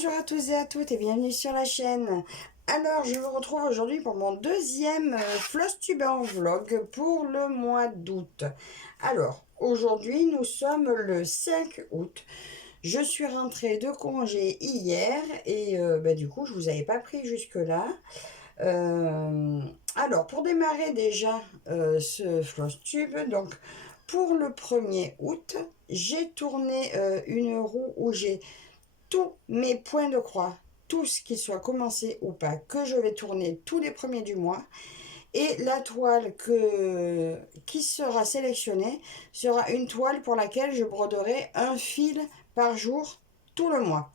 Bonjour à tous et à toutes et bienvenue sur la chaîne. Alors, je vous retrouve aujourd'hui pour mon deuxième Flosstube vlog pour le mois d'août. Alors, aujourd'hui, nous sommes le 5 août. Je suis rentrée de congé hier et du coup, je vous avais pas pris jusque-là. Alors, pour démarrer déjà ce Flosstube, donc pour le 1er août, j'ai tourné une roue où j'ai tous mes points de croix, tout ce qui soit commencé ou pas, que je vais tourner tous les premiers du mois. Et la toile qui sera sélectionnée sera une toile pour laquelle je broderai un fil par jour tout le mois.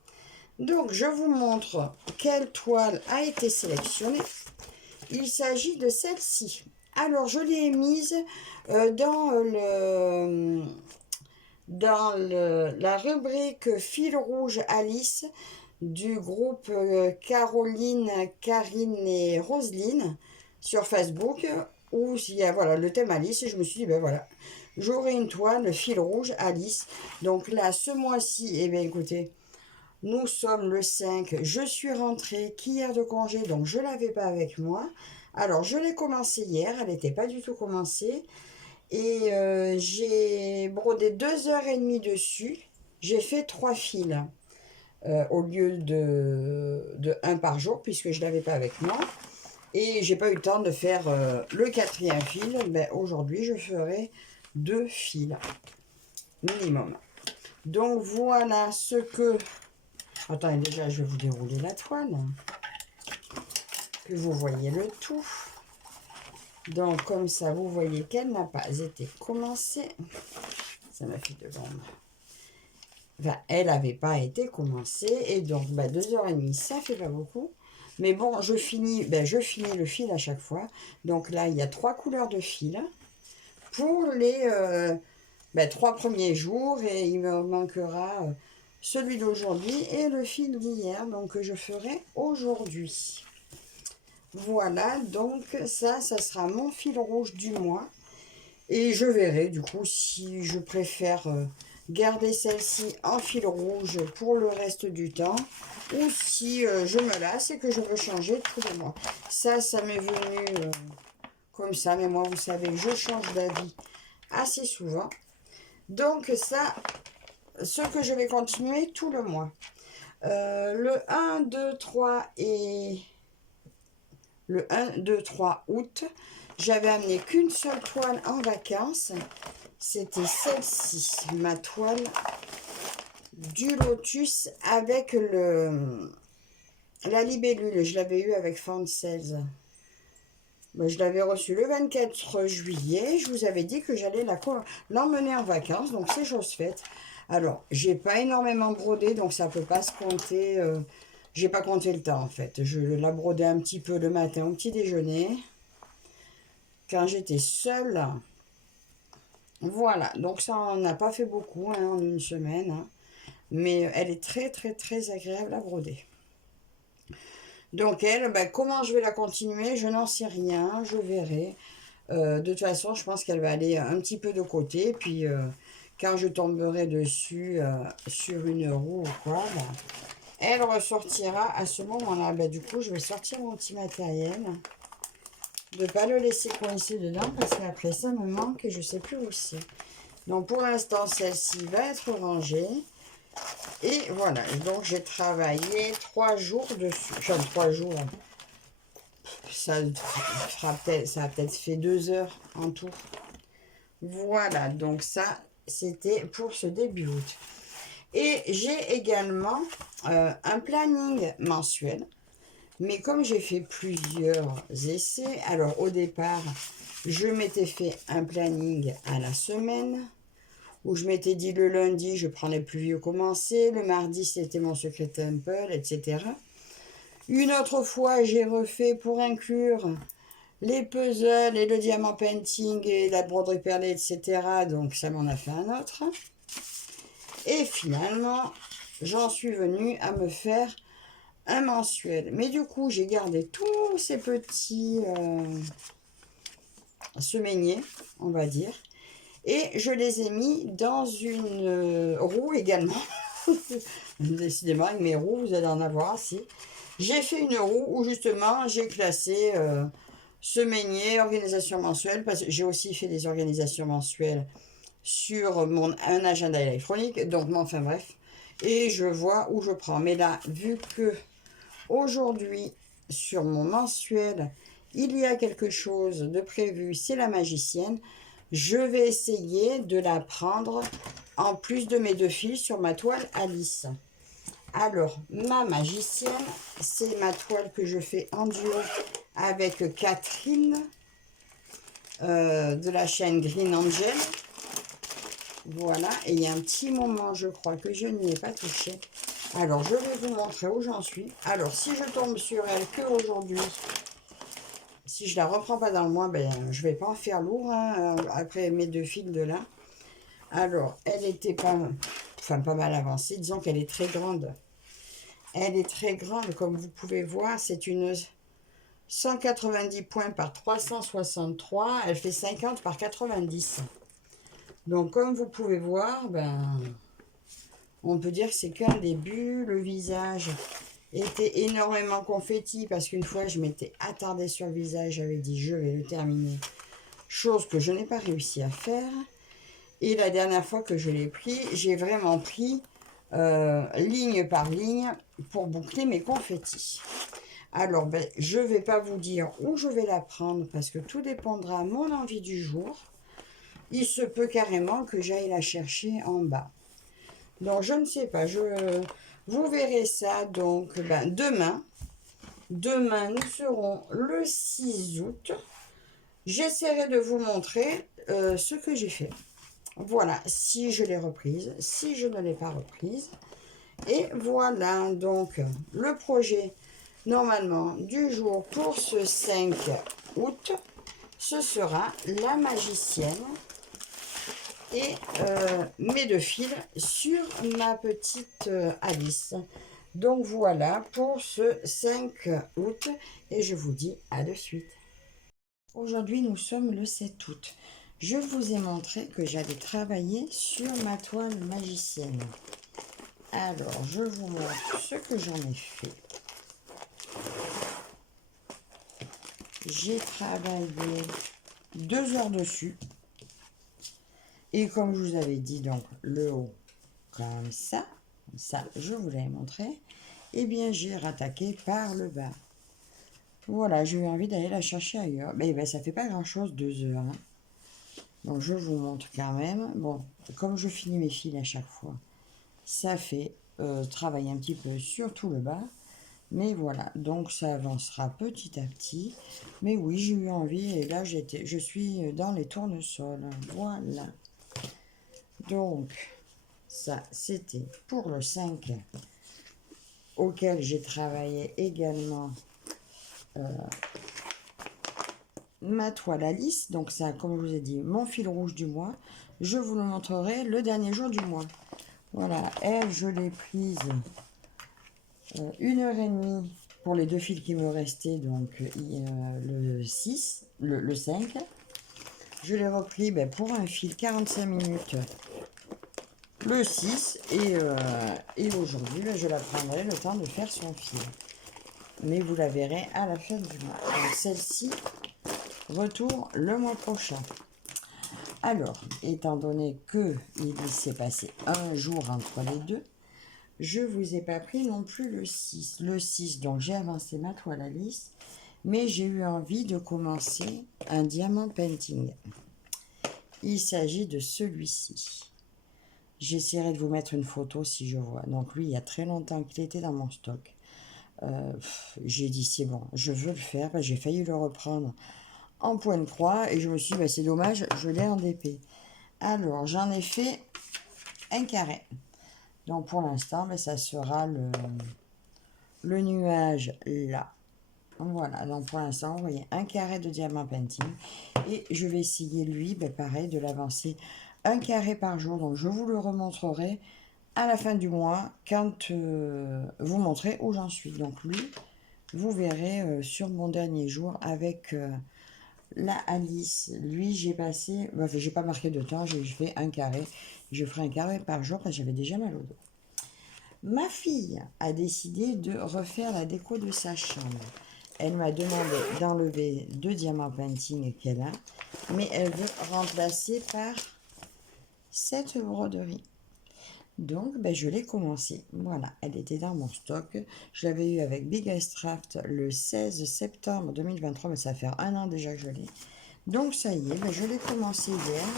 Donc je vous montre quelle toile a été sélectionnée. Il s'agit de celle-ci. Alors je l'ai mise dans la rubrique Fil rouge Alice du groupe Caroline, Karine et Roselyne sur Facebook où il y a voilà, le thème Alice et je me suis dit ben voilà, j'aurai une toile fil rouge Alice. Donc là ce mois-ci, eh bien écoutez, nous sommes le 5, je suis rentrée qu'hier de congé donc je ne l'avais pas avec moi. Alors je l'ai commencé hier, elle n'était pas du tout commencée. Et j'ai brodé 2h30 dessus. J'ai fait 3 fils au lieu de 1 par jour puisque je ne l'avais pas avec moi. Et j'ai pas eu le temps de faire le 4e fil. Ben, aujourd'hui, je ferai 2 fils minimum. Donc voilà ce que... Attendez, déjà, je vais vous dérouler la toile. Que vous voyez le tout. Donc comme ça, vous voyez qu'elle n'a pas été commencée. Ça m'a fait de l'ombre. Enfin, elle n'avait pas été commencée. Et donc, 2h30, ça fait pas beaucoup. Mais bon, je finis le fil à chaque fois. Donc là, il y a 3 couleurs de fil pour les 3 premiers jours. Et il me manquera celui d'aujourd'hui et le fil d'hier. Donc, je ferai aujourd'hui. Voilà, donc ça sera mon fil rouge du mois. Et je verrai du coup si je préfère garder celle-ci en fil rouge pour le reste du temps ou si je me lasse et que je veux changer tous les mois. Ça m'est venu comme ça, mais moi vous savez je change d'avis assez souvent. Donc ça, ce que je vais continuer tout le mois. Le 1, 2, 3 et le 1, 2, 3 août, j'avais amené qu'une seule toile en vacances. C'était celle-ci, ma toile du lotus avec la libellule. Je l'avais eu avec Found Sales. Je l'avais reçue le 24 juillet. Je vous avais dit que j'allais l'emmener en vacances, donc c'est chose faite. Alors, j'ai pas énormément brodé, donc ça peut pas se compter. J'ai pas compté le temps en fait. Je la brodais un petit peu le matin au petit déjeuner. Quand j'étais seule. Voilà, donc ça on n'a pas fait beaucoup en une semaine. Mais elle est très très très agréable à broder. Donc elle, comment je vais la continuer, je n'en sais rien, je verrai. De toute façon, je pense qu'elle va aller un petit peu de côté. Puis quand je tomberai dessus sur une roue ou quoi, elle ressortira à ce moment-là. Du coup, je vais sortir mon petit matériel. De ne pas le laisser coincer dedans parce qu'après ça me manque et je ne sais plus où c'est. Donc pour l'instant, celle-ci va être rangée. Et voilà, donc j'ai travaillé 3 jours dessus. Enfin, 3 jours. Ça a peut-être fait 2 heures en tout. Voilà, donc ça, c'était pour ce début août. Et j'ai également un planning mensuel. Mais comme j'ai fait plusieurs essais, alors au départ, je m'étais fait un planning à la semaine, où je m'étais dit le lundi, je prends les plus vieux commencés, le mardi, c'était mon secret temple, etc. Une autre fois, j'ai refait pour inclure les puzzles et le diamant painting et la broderie perlée, etc. Donc ça m'en a fait un autre. Et finalement, j'en suis venue à me faire un mensuel. Mais du coup, j'ai gardé tous ces petits semainiers, on va dire. Et je les ai mis dans une roue également. Décidément, avec mes roues, vous allez en avoir assez. J'ai fait une roue où justement j'ai classé semainier, organisation mensuelle, parce que j'ai aussi fait des organisations mensuelles sur un agenda électronique, donc enfin bref, et je vois où je prends. Mais là, vu que aujourd'hui, sur mon mensuel, il y a quelque chose de prévu, c'est la magicienne, je vais essayer de la prendre en plus de mes deux fils sur ma toile Alice. Alors, ma magicienne, c'est ma toile que je fais en duo avec Catherine de la chaîne Green Angel. Voilà, et il y a un petit moment, je crois, que je n'y ai pas touché. Alors, je vais vous montrer où j'en suis. Alors, si je tombe sur elle que aujourd'hui, si je la reprends pas dans le mois, ben, je vais pas en faire lourd hein, après mes deux fils de là. Alors, elle était pas mal avancée. Disons qu'elle est très grande. Elle est très grande, comme vous pouvez voir. C'est une 190 points par 363. Elle fait 50 par 90. Donc, comme vous pouvez voir, ben, on peut dire que c'est qu'un début. Le visage était énormément confetti parce qu'une fois, je m'étais attardée sur le visage. J'avais dit, je vais le terminer. Chose que je n'ai pas réussi à faire. Et la dernière fois que je l'ai pris, j'ai vraiment pris ligne par ligne pour boucler mes confettis. Alors, ben, je ne vais pas vous dire où je vais la prendre parce que tout dépendra de mon envie du jour. Il se peut carrément que j'aille la chercher en bas. Donc, je ne sais pas. Vous verrez ça donc ben, demain. Demain, nous serons le 6 août. J'essaierai de vous montrer ce que j'ai fait. Voilà, si je l'ai reprise, si je ne l'ai pas reprise. Et voilà, donc, le projet, normalement, du jour pour ce 5 août, ce sera la magicienne et mes deux fils sur ma petite Alice. Donc, voilà pour ce 5 août et je vous dis à de suite. Aujourd'hui, nous sommes le 7 août. Je vous ai montré que j'allais travailler sur ma toile magicienne. Alors, je vous montre ce que j'en ai fait. J'ai travaillé 2 heures dessus. Et comme je vous avais dit, donc, le haut, comme ça, je vous l'avais montré. Eh bien, j'ai rattaqué par le bas. Voilà, j'ai eu envie d'aller la chercher ailleurs. Mais ben, ça fait pas grand-chose, 2 heures. Hein. Donc, je vous montre quand même. Bon, comme je finis mes fils à chaque fois, ça fait travailler un petit peu sur tout le bas. Mais voilà, donc ça avancera petit à petit. Mais oui, j'ai eu envie et là, je suis dans les tournesols. Voilà. Donc, ça, c'était pour le 5 auquel j'ai travaillé également ma toile Alice. Donc ça, comme je vous ai dit, mon fil rouge du mois. Je vous le montrerai le dernier jour du mois. Voilà, elle, je l'ai prise 1h30 pour les deux fils qui me restaient, donc le 6, le 5. Je l'ai repris ben, pour un fil 45 minutes le 6 et aujourd'hui ben, je la prendrai le temps de faire son fil. Mais vous la verrez à la fin du mois. Donc celle-ci, retour le mois prochain. Alors, étant donné que il s'est passé un jour entre les deux, je ne vous ai pas pris non plus le 6. Le 6, donc j'ai avancé ma toile à lisse, mais j'ai eu envie de commencer un diamant painting. Il s'agit de celui-ci. J'essaierai de vous mettre une photo si je vois. Donc lui, il y a très longtemps qu'il était dans mon stock. J'ai dit, c'est bon, je veux le faire. J'ai failli le reprendre en point de croix et je me suis dit, bah, c'est dommage, je l'ai en DP. Alors, j'en ai fait un carré. Donc pour l'instant, ben, ça sera le nuage là. Voilà, donc pour l'instant, vous voyez un carré de diamant painting. Et je vais essayer, lui, ben, pareil, de l'avancer un carré par jour. Donc je vous le remontrerai à la fin du mois quand vous montrez où j'en suis. Donc lui, vous verrez sur mon dernier jour avec la Alice. Lui, j'ai passé, enfin, j'ai pas marqué de temps, j'ai fait un carré. Je ferai un carré par jour parce que j'avais déjà mal au dos. Ma fille a décidé de refaire la déco de sa chambre. Elle m'a demandé d'enlever 2 diamants painting qu'elle a, mais elle veut remplacer par cette broderie. Donc, ben, je l'ai commencé. Voilà, elle était dans mon stock. Je l'avais eu avec Big Craft le 16 septembre 2023, mais ça fait 1 an déjà que je l'ai. Donc, ça y est, ben, je l'ai commencé hier.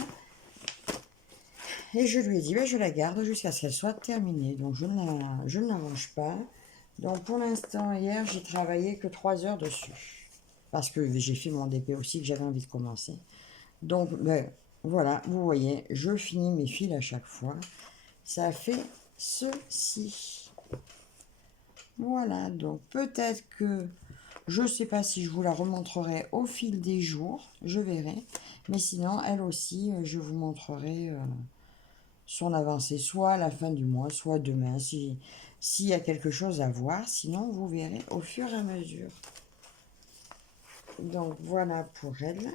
Et je lui ai dit, ben, je la garde jusqu'à ce qu'elle soit terminée. Donc, je ne la range pas. Donc, pour l'instant, hier, j'ai travaillé que 3 heures dessus. Parce que j'ai fait mon DP aussi, que j'avais envie de commencer. Donc, ben, voilà, vous voyez, je finis mes fils à chaque fois. Ça fait ceci. Voilà, donc peut-être que je ne sais pas si je vous la remontrerai au fil des jours, je verrai. Mais sinon, elle aussi, je vous montrerai son avancée, soit à la fin du mois, soit demain, s'il y a quelque chose à voir. Sinon, vous verrez au fur et à mesure. Donc voilà pour elle,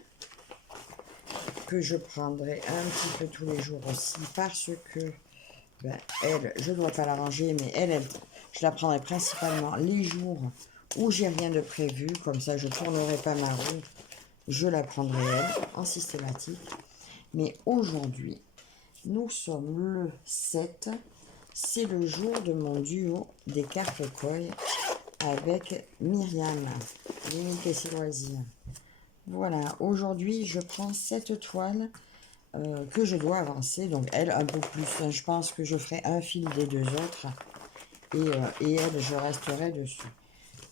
que je prendrai un petit peu tous les jours aussi, parce que ben, elle, je ne dois pas la ranger, mais elle, je la prendrai principalement les jours où j'ai rien de prévu, comme ça je ne tournerai pas ma roue, je la prendrai elle, en systématique. Mais aujourd'hui, nous sommes le 7, c'est le jour de mon duo des cartes Koi avec Myriam, Limite et ses loisirs. Voilà, aujourd'hui je prends cette toile que je dois avancer, donc elle un peu plus, hein, je pense que je ferai un fil des 2 autres, et elle, je resterai dessus.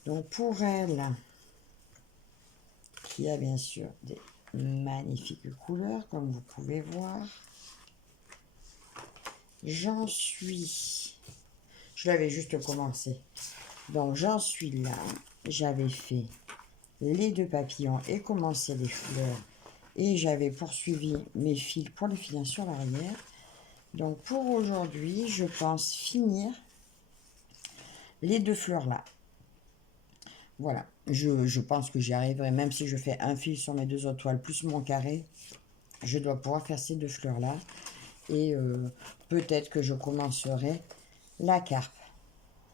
Donc pour elle, qui a bien sûr des magnifiques couleurs, comme vous pouvez voir, je l'avais juste commencé, donc j'en suis là, j'avais fait les 2 papillons et commencé les fleurs, et j'avais poursuivi mes fils pour les finir sur l'arrière. Donc pour aujourd'hui, je pense finir les 2 fleurs là. Voilà, je pense que j'y arriverai, même si je fais un fil sur mes 2 autres toiles, plus mon carré, je dois pouvoir faire ces 2 fleurs là. Et peut-être que je commencerai la carpe.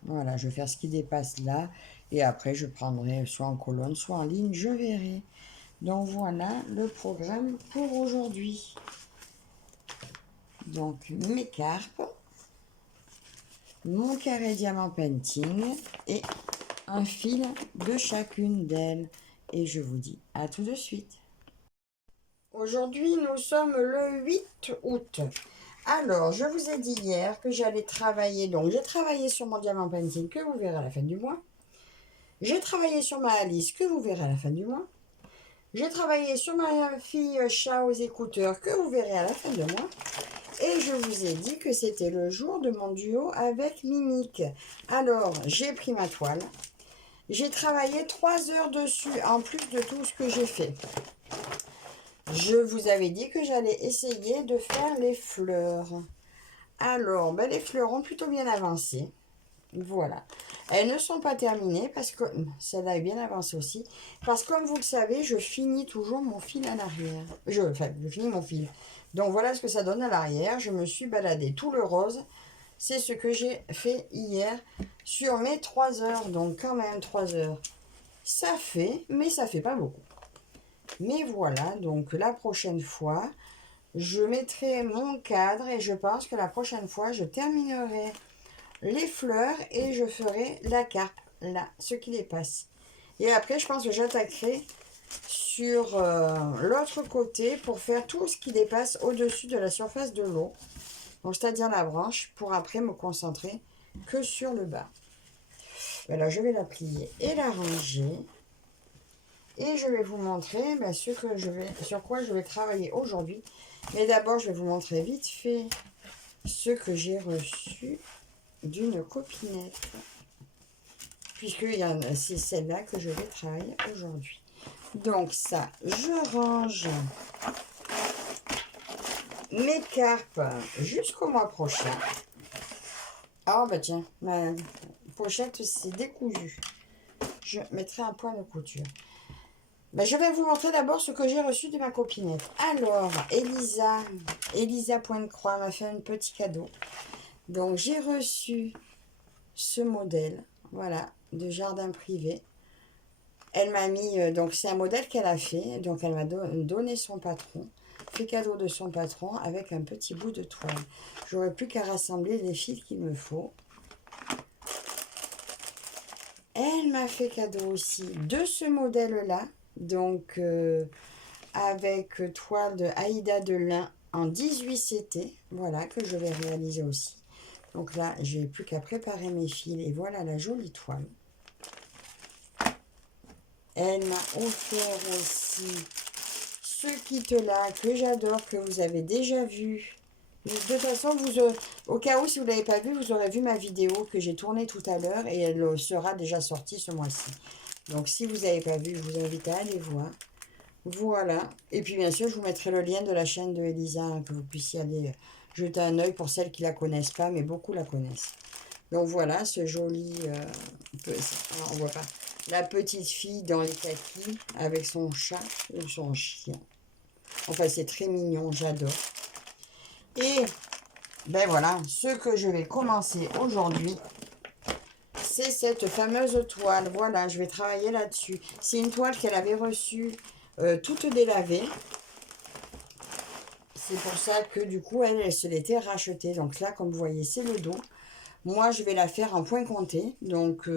Voilà, je vais faire ce qui dépasse là, et après je prendrai soit en colonne, soit en ligne, je verrai. Donc voilà le programme pour aujourd'hui. Donc mes carpes, mon carré diamant painting et un fil de chacune d'elles. Et je vous dis à tout de suite. Aujourd'hui, nous sommes le 8 août. Alors, je vous ai dit hier que j'allais travailler. Donc, j'ai travaillé sur mon diamant painting que vous verrez à la fin du mois. J'ai travaillé sur ma Alice que vous verrez à la fin du mois. J'ai travaillé sur ma fille chat aux écouteurs que vous verrez à la fin du mois. Et je vous ai dit que c'était le jour de mon duo avec Mimique. Alors, j'ai pris ma toile. J'ai travaillé 3 heures dessus, en plus de tout ce que j'ai fait. Je vous avais dit que j'allais essayer de faire les fleurs. Alors, ben, les fleurs ont plutôt bien avancé. Voilà. Elles ne sont pas terminées parce que celle-là est bien avancée aussi. Parce que comme vous le savez, je finis toujours mon fil à l'arrière. Je finis mon fil. Donc voilà ce que ça donne à l'arrière. Je me suis baladée tout le rose. C'est ce que j'ai fait hier sur mes 3 heures. Donc quand même 3 heures. Ça fait, mais ça fait pas beaucoup. Mais voilà, donc la prochaine fois, je mettrai mon cadre et je pense que la prochaine fois, je terminerai les fleurs et je ferai la carpe, là, ce qui dépasse. Et après, je pense que j'attaquerai sur l'autre côté pour faire tout ce qui dépasse au-dessus de la surface de l'eau. Donc, c'est-à-dire la branche, pour après me concentrer que sur le bas. Et là, je vais la plier et la ranger. Et je vais vous montrer sur quoi je vais travailler aujourd'hui. Mais d'abord, je vais vous montrer vite fait ce que j'ai reçu d'une copinette. Puisque c'est celle-là que je vais travailler aujourd'hui. Donc ça, je range mes carpes jusqu'au mois prochain. Ah bah tiens, ma pochette s'est décousue. Je mettrai un point de couture. Je vais vous montrer d'abord ce que j'ai reçu de ma copinette. Alors, Elisa Pointe-Croix m'a fait un petit cadeau. Donc, j'ai reçu ce modèle, voilà, de jardin privé. Elle m'a mis, donc c'est un modèle qu'elle a fait, donc elle m'a donné son patron, fait cadeau de son patron avec un petit bout de toile. J'aurais plus qu'à rassembler les fils qu'il me faut. Elle m'a fait cadeau aussi de ce modèle-là, donc avec toile de Aïda de lin en 18 CT, voilà, que je vais réaliser aussi. Donc là, j'ai plus qu'à préparer mes fils et voilà la jolie toile. Elle m'a offert aussi ce kit-là que j'adore, que vous avez déjà vu. De toute façon, au cas où, si vous ne l'avez pas vu, vous aurez vu ma vidéo que j'ai tournée tout à l'heure et elle sera déjà sortie ce mois-ci. Donc, si vous n'avez pas vu, je vous invite à aller voir. Voilà. Et puis, bien sûr, je vous mettrai le lien de la chaîne de Elisa, hein, que vous puissiez aller jeter un œil pour celles qui ne la connaissent pas, mais beaucoup la connaissent. Donc, voilà ce joli... alors, on voit pas. La petite fille dans les kakis avec son chat ou son chien. Enfin, c'est très mignon, j'adore. Et, ben voilà, ce que je vais commencer aujourd'hui, c'est cette fameuse toile. Voilà, je vais travailler là-dessus. C'est une toile qu'elle avait reçue toute délavée. C'est pour ça que du coup, elle se l'était rachetée. Donc là, comme vous voyez, c'est le dos. Moi, je vais la faire en point compté. Donc,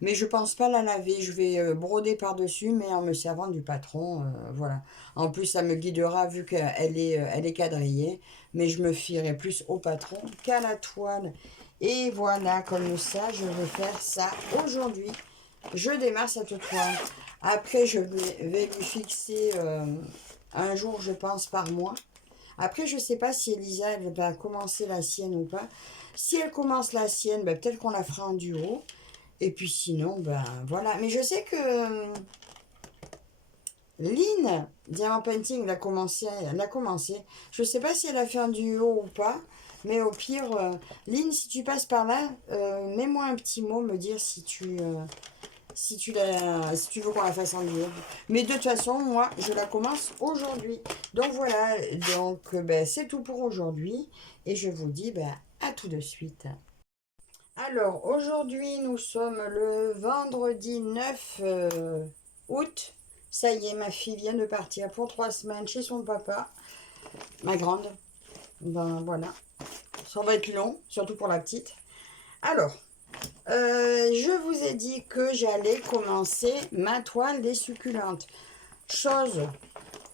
mais je pense pas la laver. Je vais broder par-dessus, mais en me servant du patron. Voilà. En plus, ça me guidera vu qu'elle elle est quadrillée. Mais je me fierai plus au patron qu'à la toile. Et voilà, comme ça, je vais faire ça aujourd'hui. Je démarre cette toile. Après, je vais lui fixer un jour, je pense, par mois. Après, je ne sais pas si Elisa elle va commencer la sienne ou pas. Si elle commence la sienne, ben, peut-être qu'on la fera en duo. Et puis sinon, ben voilà. Mais je sais que Lynn, Diamant Painting, l'a commencé. Je ne sais pas si elle a fait un duo ou pas. Mais au pire, Lynn, si tu passes par là, mets-moi un petit mot, me dire si tu veux qu'on la fasse en duo. Mais de toute façon, moi, je la commence aujourd'hui. Donc voilà, donc ben, c'est tout pour aujourd'hui. Et je vous dis ben, à tout de suite. Alors, aujourd'hui, nous sommes le vendredi 9 août. Ça y est, ma fille vient de partir pour 3 semaines chez son papa. Ma grande. Ben voilà. Ça va être long, surtout pour la petite. Alors, je vous ai dit que j'allais commencer ma toile des succulentes. Chose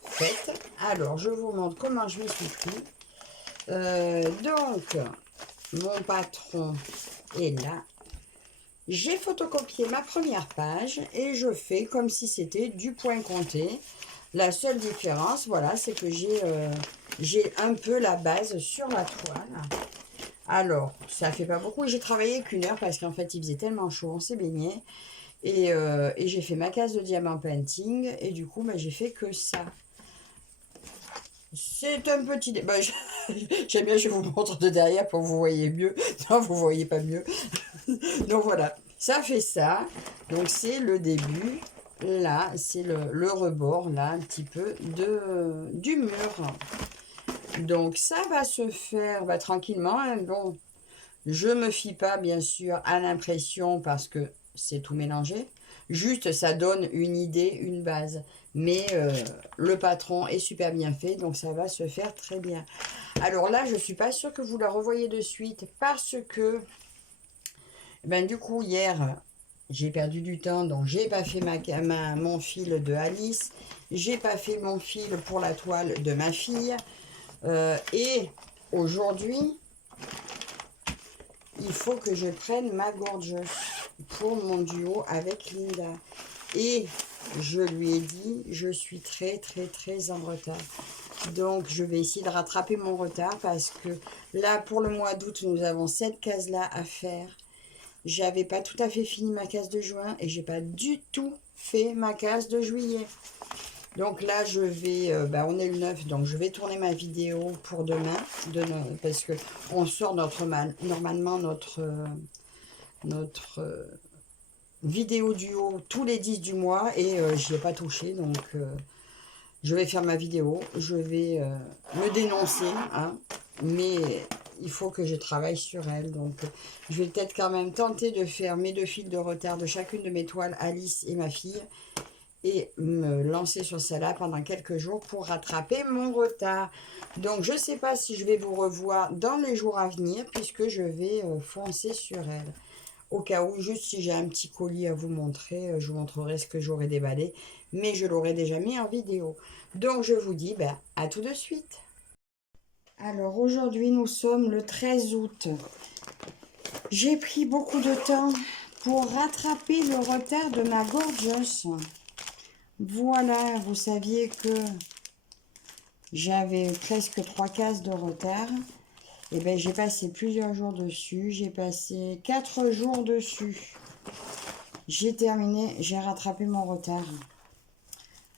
faite. Alors, je vous montre comment je m'y suis pris. Donc, mon patron est là. J'ai photocopié ma première page et je fais comme si c'était du point compté. La seule différence, voilà, c'est que j'ai un peu la base sur la toile. Alors, ça fait pas beaucoup. J'ai travaillé qu'une heure parce qu'en fait, il faisait tellement chaud, on s'est baigné. Et j'ai fait ma case de diamant painting. Et du coup, bah, j'ai fait que ça. C'est un petit... Bah, j'aime bien, je vous montre de derrière pour que vous voyez mieux. Non, vous voyez pas mieux. Donc voilà, ça fait ça. Donc c'est le début. Là, c'est le rebord, là, un petit peu du mur. Donc ça va se faire tranquillement. Hein. Bon, je me fie pas bien sûr à l'impression parce que c'est tout mélangé. Juste, ça donne une idée, une base. Mais le patron est super bien fait, donc ça va se faire très bien. Alors là, je suis pas sûre que vous la revoyez de suite parce que, ben du coup, hier, j'ai perdu du temps, donc j'ai pas fait mon fil de Alice. J'ai pas fait mon fil pour la toile de ma fille. Et aujourd'hui, il faut que je prenne ma gorgeuse pour mon duo avec Linda. Et je lui ai dit, je suis très très très en retard. Donc je vais essayer de rattraper mon retard parce que là pour le mois d'août, nous avons cette case-là à faire. J'avais pas tout à fait fini ma case de juin et j'ai pas du tout fait ma case de juillet. Donc là, je vais, on est le 9, donc je vais tourner ma vidéo pour demain, parce que on sort normalement notre vidéo duo tous les 10 du mois et j'y ai pas touché, donc je vais faire ma vidéo, je vais me dénoncer, hein, mais il faut que je travaille sur elle. Donc, je vais peut-être quand même tenter de faire mes 2 fils de retard de chacune de mes toiles, Alice et ma fille, et me lancer sur celle-là pendant quelques jours pour rattraper mon retard. Donc, je ne sais pas si je vais vous revoir dans les jours à venir, puisque je vais foncer sur elle. Au cas où, juste si j'ai un petit colis à vous montrer, je vous montrerai ce que j'aurai déballé, mais je l'aurai déjà mis en vidéo. Donc, je vous dis à tout de suite. Alors, aujourd'hui, nous sommes le 13 août. J'ai pris beaucoup de temps pour rattraper le retard de ma Gorgeous. Voilà, vous saviez que j'avais presque 3 cases de retard. Et bien, j'ai passé plusieurs jours dessus. J'ai passé 4 jours dessus. J'ai terminé, j'ai rattrapé mon retard.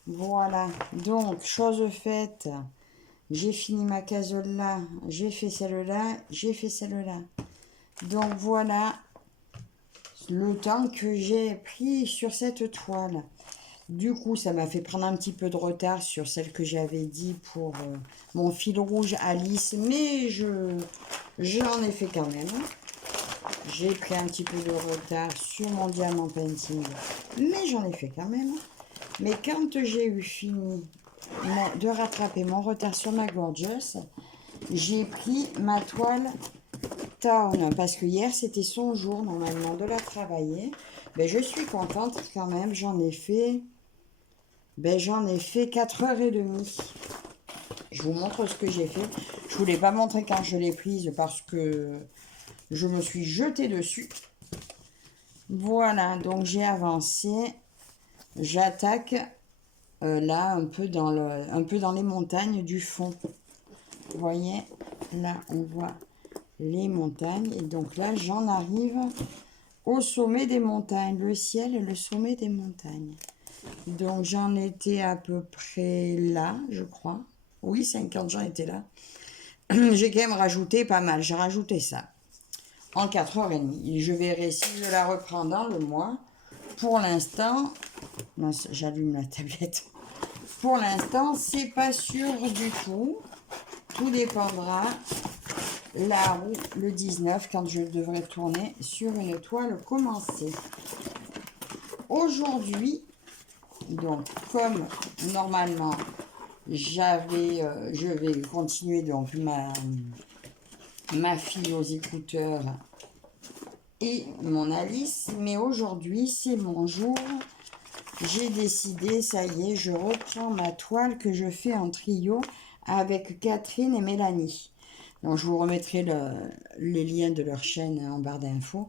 Voilà, donc, chose faite. J'ai fini ma casole là, j'ai fait celle-là, j'ai fait celle-là. Donc, voilà le temps que j'ai pris sur cette toile. Du coup, ça m'a fait prendre un petit peu de retard sur celle que j'avais dit pour mon fil rouge Alice, mais j'en ai fait quand même. J'ai pris un petit peu de retard sur mon diamant painting, mais j'en ai fait quand même. Mais quand j'ai eu fini de rattraper mon retard sur ma Gorgeous, j'ai pris ma toile Town, parce que hier c'était son jour normalement de la travailler. Ben, je suis contente quand même, j'en ai fait 4h30. Je vous montre ce que j'ai fait. Je ne voulais pas montrer quand je l'ai prise parce que je me suis jetée dessus. Voilà, donc j'ai avancé. J'attaque là un peu dans les montagnes du fond. Vous voyez, là on voit les montagnes. Et donc là, j'en arrive au sommet des montagnes. Le ciel et le sommet des montagnes. Donc j'en étais à peu près là, je crois. Oui, 50, j'en étais là. J'ai quand même rajouté pas mal. J'ai rajouté ça en 4h30. Je verrai si je la reprends dans le mois. Pour l'instant, j'allume la tablette. Pour l'instant, c'est pas sûr du tout. Tout dépendra là où le 19, quand je devrais tourner sur une toile commencée. Aujourd'hui, donc comme normalement, je vais continuer donc ma fille aux écouteurs et mon Alice, mais aujourd'hui c'est mon jour. J'ai décidé, ça y est, je reprends ma toile que je fais en trio avec Catherine et Mélanie. Donc je vous remettrai les liens de leur chaîne en barre d'infos.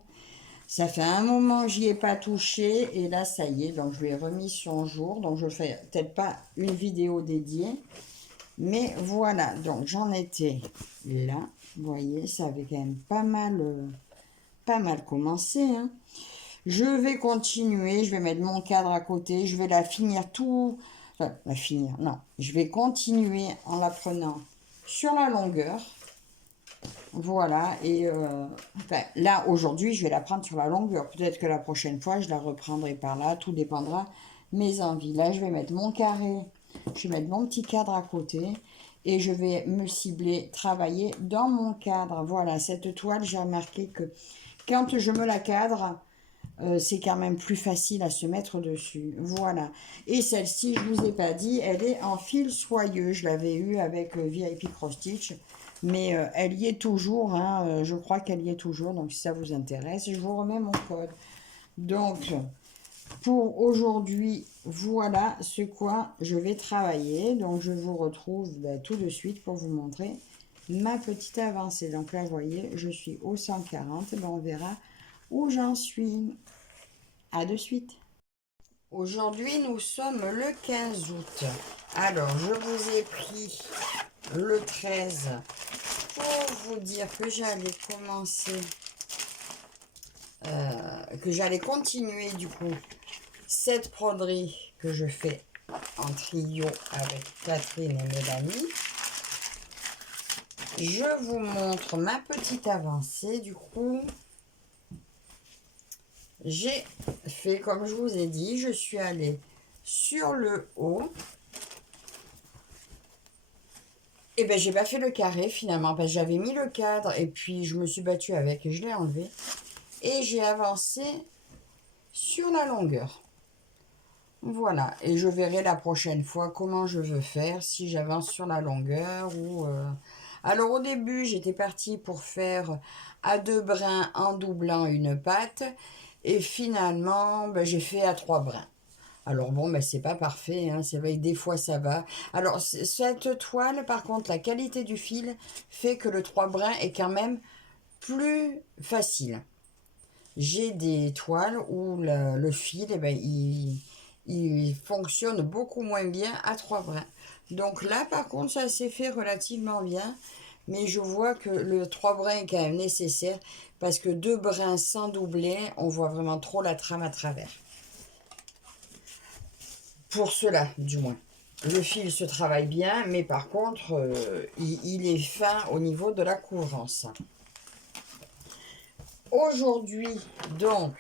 Ça fait un moment que j'y ai pas touché et là ça y est, donc je lui ai remis son jour. Donc je fais peut-être pas une vidéo dédiée, mais voilà, donc j'en étais là. Vous voyez, ça avait quand même pas mal commencé, hein. Je vais continuer, je vais mettre mon cadre à côté, je vais la finir enfin, la finir, non. Je vais continuer en la prenant sur la longueur. Voilà, et enfin, là, aujourd'hui, je vais la prendre sur la longueur. Peut-être que la prochaine fois, je la reprendrai par là, tout dépendra mes envies. Là, je vais mettre mon carré, je vais mettre mon petit cadre à côté, et je vais me cibler, travailler dans mon cadre. Voilà, cette toile, j'ai remarqué que quand je me la cadre, c'est quand même plus facile à se mettre dessus. Voilà. Et celle-ci, je ne vous ai pas dit, elle est en fil soyeux. Je l'avais eue avec VIP Cross Stitch. Mais elle y est toujours. Hein, je crois qu'elle y est toujours. Donc, si ça vous intéresse, je vous remets mon code. Donc, pour aujourd'hui, voilà ce quoi je vais travailler. Donc, je vous retrouve tout de suite pour vous montrer ma petite avancée. Donc là, vous voyez, je suis au 140. On verra où j'en suis. À de suite. Aujourd'hui, nous sommes le 15 août. Alors, je vous ai pris le 13 pour vous dire que j'allais commencer, que j'allais continuer du coup cette broderie que je fais en trio avec Catherine et Mélanie. Je vous montre ma petite avancée du coup. J'ai fait comme je vous ai dit, je suis allée sur le haut. Et ben j'ai pas fait le carré finalement, parce que j'avais mis le cadre et puis je me suis battue avec et je l'ai enlevé. Et j'ai avancé sur la longueur. Voilà, et je verrai la prochaine fois comment je veux faire, si j'avance sur la longueur ou... Alors au début, j'étais partie pour faire à 2 brins en doublant une patte, et finalement, ben, j'ai fait à 3 brins. Alors bon, ben, c'est pas parfait, hein, c'est vrai que des fois ça va. Alors cette toile, par contre, la qualité du fil fait que le 3 brins est quand même plus facile. J'ai des toiles où le fil, eh ben, il fonctionne beaucoup moins bien à 3 brins. Donc là, par contre, ça s'est fait relativement bien. Mais je vois que le 3 brins est quand même nécessaire parce que 2 brins sans doubler, on voit vraiment trop la trame à travers. Pour cela, du moins. Le fil se travaille bien, mais par contre, il est fin au niveau de la couvrance. Aujourd'hui, donc,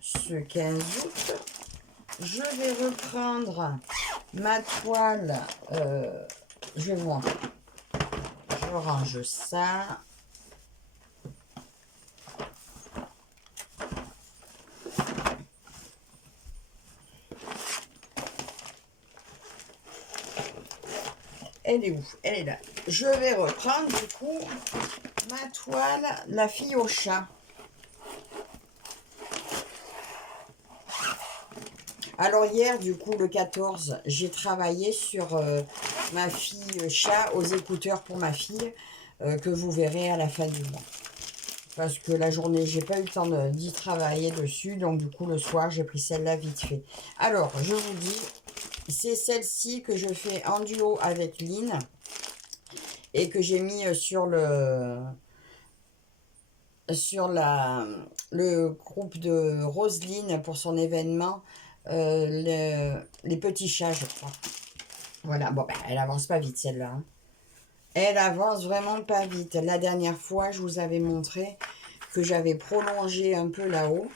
ce 15 août, je vais reprendre ma toile. Je vais voir. Je range ça. Elle est où? Elle est là. Je vais reprendre du coup ma toile, la fille au chat. Alors hier, du coup, le 14, j'ai travaillé sur ma fille chat aux écouteurs pour ma fille, que vous verrez à la fin du mois. Parce que la journée, j'ai pas eu le temps d'y travailler dessus, donc du coup, le soir, j'ai pris celle-là vite fait. Alors, je vous dis, c'est celle-ci que je fais en duo avec Lynn et que j'ai mis le groupe de Roselyne pour son événement, les petits chats, je crois. Voilà, bon, ben, elle avance pas vite celle-là, hein. Elle avance vraiment pas vite. La dernière fois, je vous avais montré que j'avais prolongé un peu là-haut.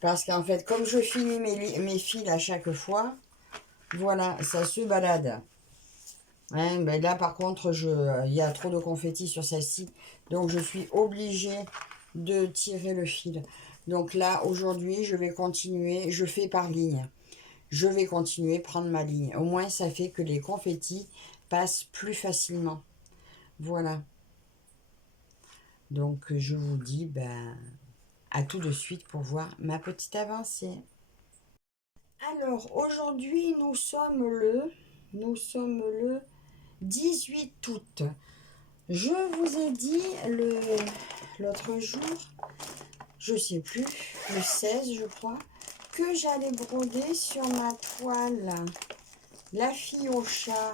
Parce qu'en fait, comme je finis mes fils à chaque fois, voilà, ça se balade. Hein, ben là, par contre, il y a trop de confetti sur celle-ci. Donc, je suis obligée de tirer le fil. Donc là, aujourd'hui, je vais continuer. Je fais par ligne. Je vais continuer, prendre ma ligne. Au moins, ça fait que les confettis passent plus facilement. Voilà. Donc, je vous dis, ben, à tout de suite pour voir ma petite avancée. Alors, aujourd'hui, nous sommes le 18 août. Je vous ai dit l'autre jour, je sais plus, le 16 je crois, que j'allais broder sur ma toile la fille au chat,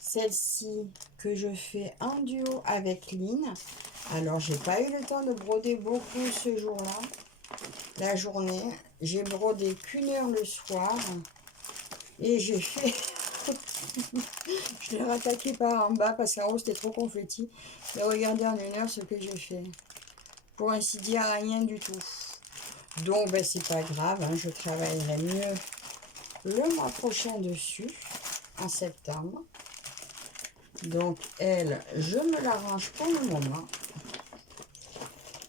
celle-ci que je fais en duo avec Lynn. Alors j'ai pas eu le temps de broder beaucoup ce jour-là, la journée. J'ai brodé qu'une heure le soir et j'ai fait... Je l'ai rattaqué par en bas parce qu'en haut c'était trop confetti. Et regardez en une heure ce que j'ai fait. Pour ainsi dire, rien du tout. Donc ben, c'est pas grave, hein, je travaillerai mieux le mois prochain dessus, en septembre. Donc elle, je me l'arrange pour le moment.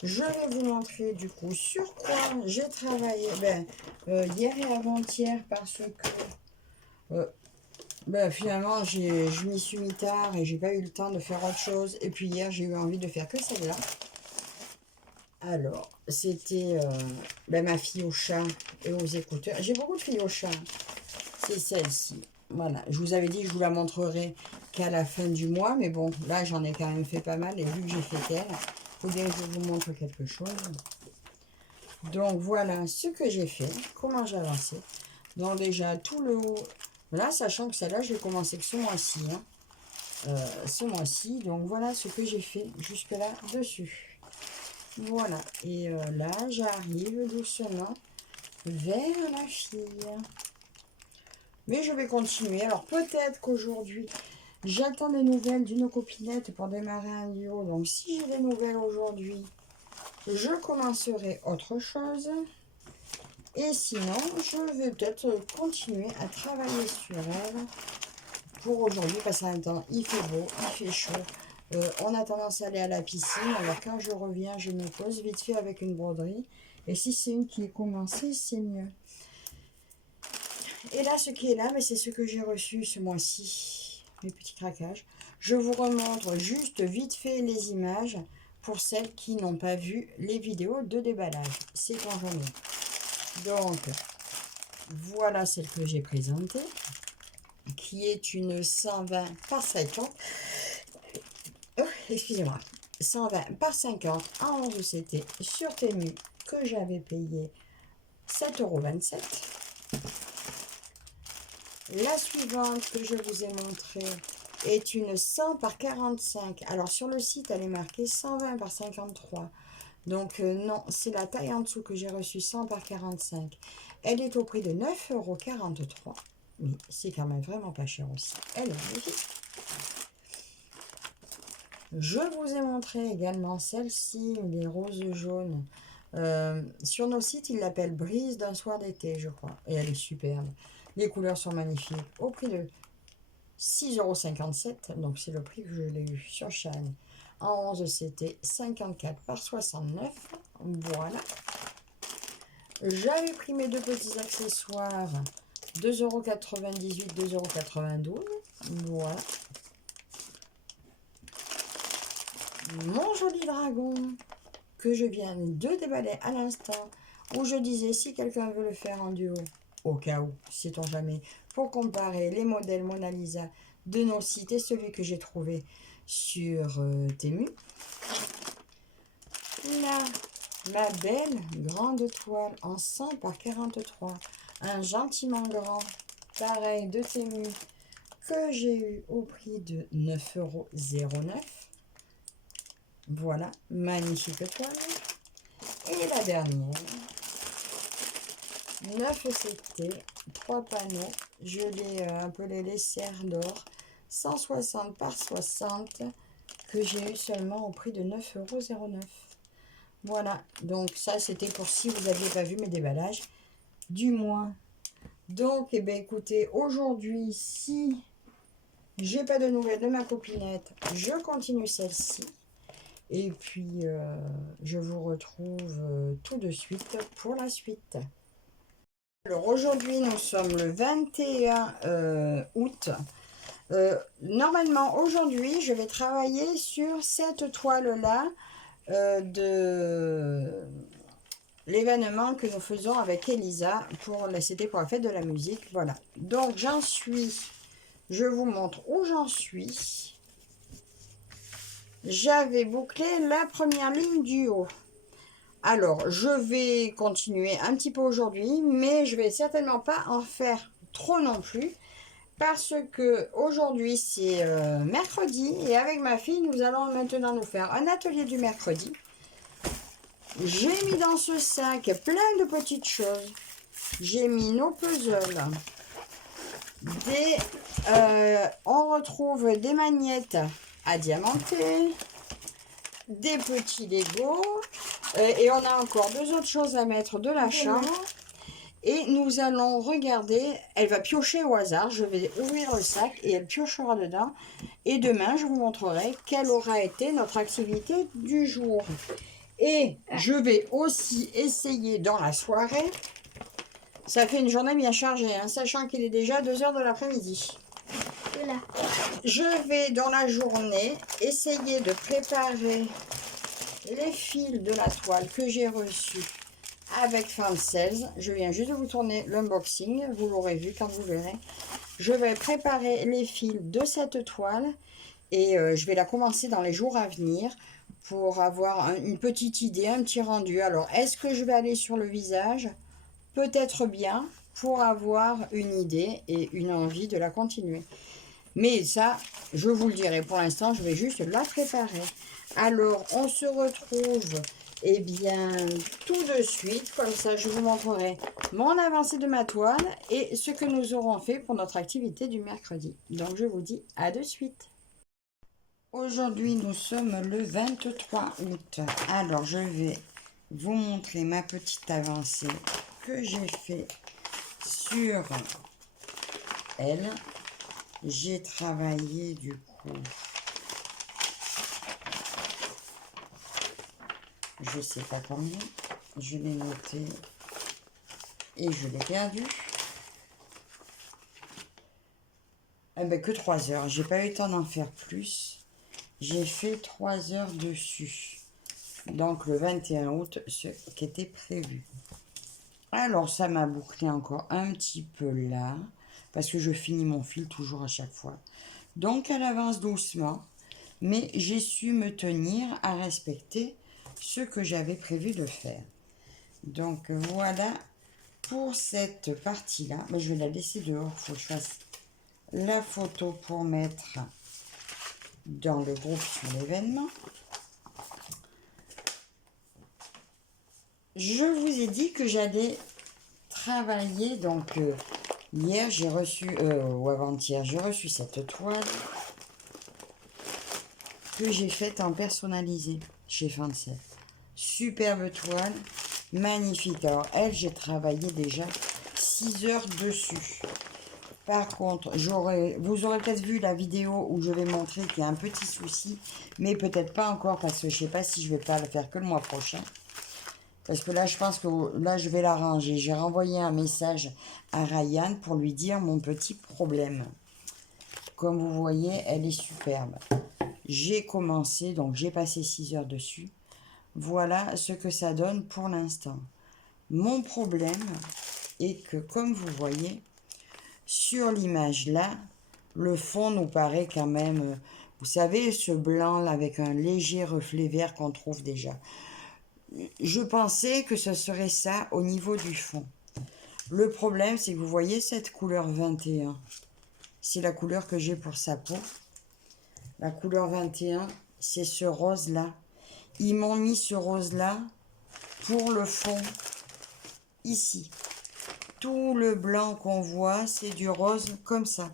Je vais vous montrer du coup sur quoi j'ai travaillé hier et avant-hier parce que finalement je m'y suis mis tard et j'ai pas eu le temps de faire autre chose. Et puis hier j'ai eu envie de faire que celle-là. Alors, c'était ma fille au chat et aux écouteurs. J'ai beaucoup de filles au chat. C'est celle-ci. Voilà, je vous avais dit que je vous la montrerai qu'à la fin du mois. Mais bon, là, j'en ai quand même fait pas mal. Et vu que j'ai fait qu'elle, il faut bien que je vous montre quelque chose. Donc, voilà ce que j'ai fait. Comment j'ai avancé. Donc, déjà, tout le haut. Là, sachant que celle-là, je vais commencer que ce mois-ci. Hein. Ce mois-ci. Donc, voilà ce que j'ai fait jusque-là dessus. Voilà, et là, j'arrive doucement vers la fille. Mais je vais continuer. Alors, peut-être qu'aujourd'hui, j'attends des nouvelles d'une copinette pour démarrer un duo. Donc, si j'ai des nouvelles aujourd'hui, je commencerai autre chose. Et sinon, je vais peut-être continuer à travailler sur elle pour aujourd'hui, parce qu'en même temps, il fait beau, il fait chaud. On a tendance à aller à la piscine. Alors quand je reviens, je me pose vite fait avec une broderie. Et si c'est une qui est commencée, c'est mieux. Et là, ce qui est là, mais c'est ce que j'ai reçu ce mois-ci. Mes petits craquages. Je vous remontre juste vite fait les images pour celles qui n'ont pas vu les vidéos de déballage. C'est quand j'en ai. Donc, voilà celle que j'ai présentée, qui est une 120 par 50. Oh, excusez-moi. 120 par 50 en 11 CT sur Temu que j'avais payé 7,27 €. La suivante que je vous ai montrée est une 100 par 45. Alors sur le site, elle est marquée 120 par 53. Donc non, c'est la taille en dessous que j'ai reçue, 100 par 45. Elle est au prix de 9,43 €. Mais c'est quand même vraiment pas cher aussi. Elle est magnifique. Je vous ai montré également celle-ci, les roses jaunes. Sur nos sites, ils l'appellent Brise d'un soir d'été, je crois. Et elle est superbe. Les couleurs sont magnifiques. Au prix de 6,57 €. Donc c'est le prix que je l'ai eu sur Shine. En 11, c'était 54 par 69. Voilà. J'avais pris mes deux petits accessoires. 2,98 €, 2,92 €. Voilà. Mon joli dragon que je viens de déballer à l'instant, où je disais si quelqu'un veut le faire en duo, au cas où, sait-on jamais, pour comparer les modèles Mona Lisa de nos sites et celui que j'ai trouvé sur Temu. Là, ma belle grande toile en 100 par 43, un gentiment grand, pareil de Temu, que j'ai eu au prix de 9,09 €. Voilà, magnifique toile. Et la dernière, 9 CT, 3 panneaux, je l'ai appelé les serres d'or, 160 par 60, que j'ai eu seulement au prix de 9,09 €. Voilà, donc ça c'était pour si vous n'aviez pas vu mes déballages, du moins. Donc, eh bien, écoutez, aujourd'hui, si j'ai pas de nouvelles de ma copinette, je continue celle-ci. Et puis, je vous retrouve tout de suite pour la suite. Alors, aujourd'hui, nous sommes le 21 août. Normalement, aujourd'hui, je vais travailler sur cette toile-là de l'événement que nous faisons avec Elisa. C'était pour la fête de la musique. Voilà. Donc, j'en suis... Je vous montre où j'en suis. J'avais bouclé la première ligne du haut. Alors, je vais continuer un petit peu aujourd'hui, mais je vais certainement pas en faire trop non plus, parce que aujourd'hui c'est mercredi, et avec ma fille, nous allons maintenant nous faire un atelier du mercredi. J'ai mis dans ce sac plein de petites choses. J'ai mis nos puzzles, on retrouve des magnettes à diamanter, des petits Lego, et on a encore deux autres choses à mettre de la chambre. Et nous allons regarder, elle va piocher au hasard, je vais ouvrir le sac et elle piochera dedans. Et demain, je vous montrerai quelle aura été notre activité du jour. Et je vais aussi essayer dans la soirée, ça fait une journée bien chargée, hein, sachant qu'il est déjà 2 h de l'après-midi. Voilà. Je vais dans la journée essayer de préparer les fils de la toile que j'ai reçus avec Fan Sales. Je viens juste de vous tourner l'unboxing, vous l'aurez vu quand vous verrez. Je vais préparer les fils de cette toile et je vais la commencer dans les jours à venir pour avoir une petite idée, un petit rendu. Alors, est-ce que je vais aller sur le visage? Peut-être bien, pour avoir une idée et une envie de la continuer. Mais ça, je vous le dirai. Pour l'instant, je vais juste la préparer. Alors, on se retrouve, eh bien, tout de suite. Comme ça, je vous montrerai mon avancée de ma toile et ce que nous aurons fait pour notre activité du mercredi. Donc, je vous dis à de suite. Aujourd'hui, nous sommes le 23 août. Alors, je vais vous montrer ma petite avancée que j'ai fait sur elle. j'ai travaillé du coup, je sais pas combien, je l'ai noté et je l'ai perdu. Eh ben, que 3 heures, j'ai pas eu le temps d'en faire plus. J'ai fait 3 heures dessus. Donc le 21 août, ce qui était prévu. Alors ça m'a bouclé encore un petit peu là, parce que je finis mon fil toujours à chaque fois. Donc elle avance doucement, mais j'ai su me tenir à respecter ce que j'avais prévu de faire. Donc voilà pour cette partie-là. Mais je vais la laisser dehors, il faut que je fasse la photo pour mettre dans le groupe sur l'événement. Je vous ai dit que j'allais travailler, donc hier j'ai reçu, ou avant-hier, j'ai reçu cette toile que j'ai faite en personnalisé chez Fancel. Superbe toile, magnifique. Alors elle, j'ai travaillé déjà 6 heures dessus. Par contre, vous aurez peut-être vu la vidéo où je vais montrer qu'il y a un petit souci, mais peut-être pas encore parce que je sais pas si je vais pas le faire que le mois prochain. Parce que là, je pense que là, je vais l'arranger. J'ai renvoyé un message à Ryan pour lui dire mon petit problème. Comme vous voyez, elle est superbe. J'ai commencé, donc j'ai passé 6 heures dessus. Voilà ce que ça donne pour l'instant. Mon problème est que, comme vous voyez, sur l'image là, le fond nous paraît quand même, vous savez, ce blanc là avec un léger reflet vert qu'on trouve déjà. Je pensais que ce serait ça au niveau du fond. Le problème, c'est que vous voyez cette couleur 21. C'est la couleur que j'ai pour sa peau. La couleur 21, c'est ce rose-là. Ils m'ont mis ce rose-là pour le fond, ici. Tout le blanc qu'on voit, c'est du rose comme ça.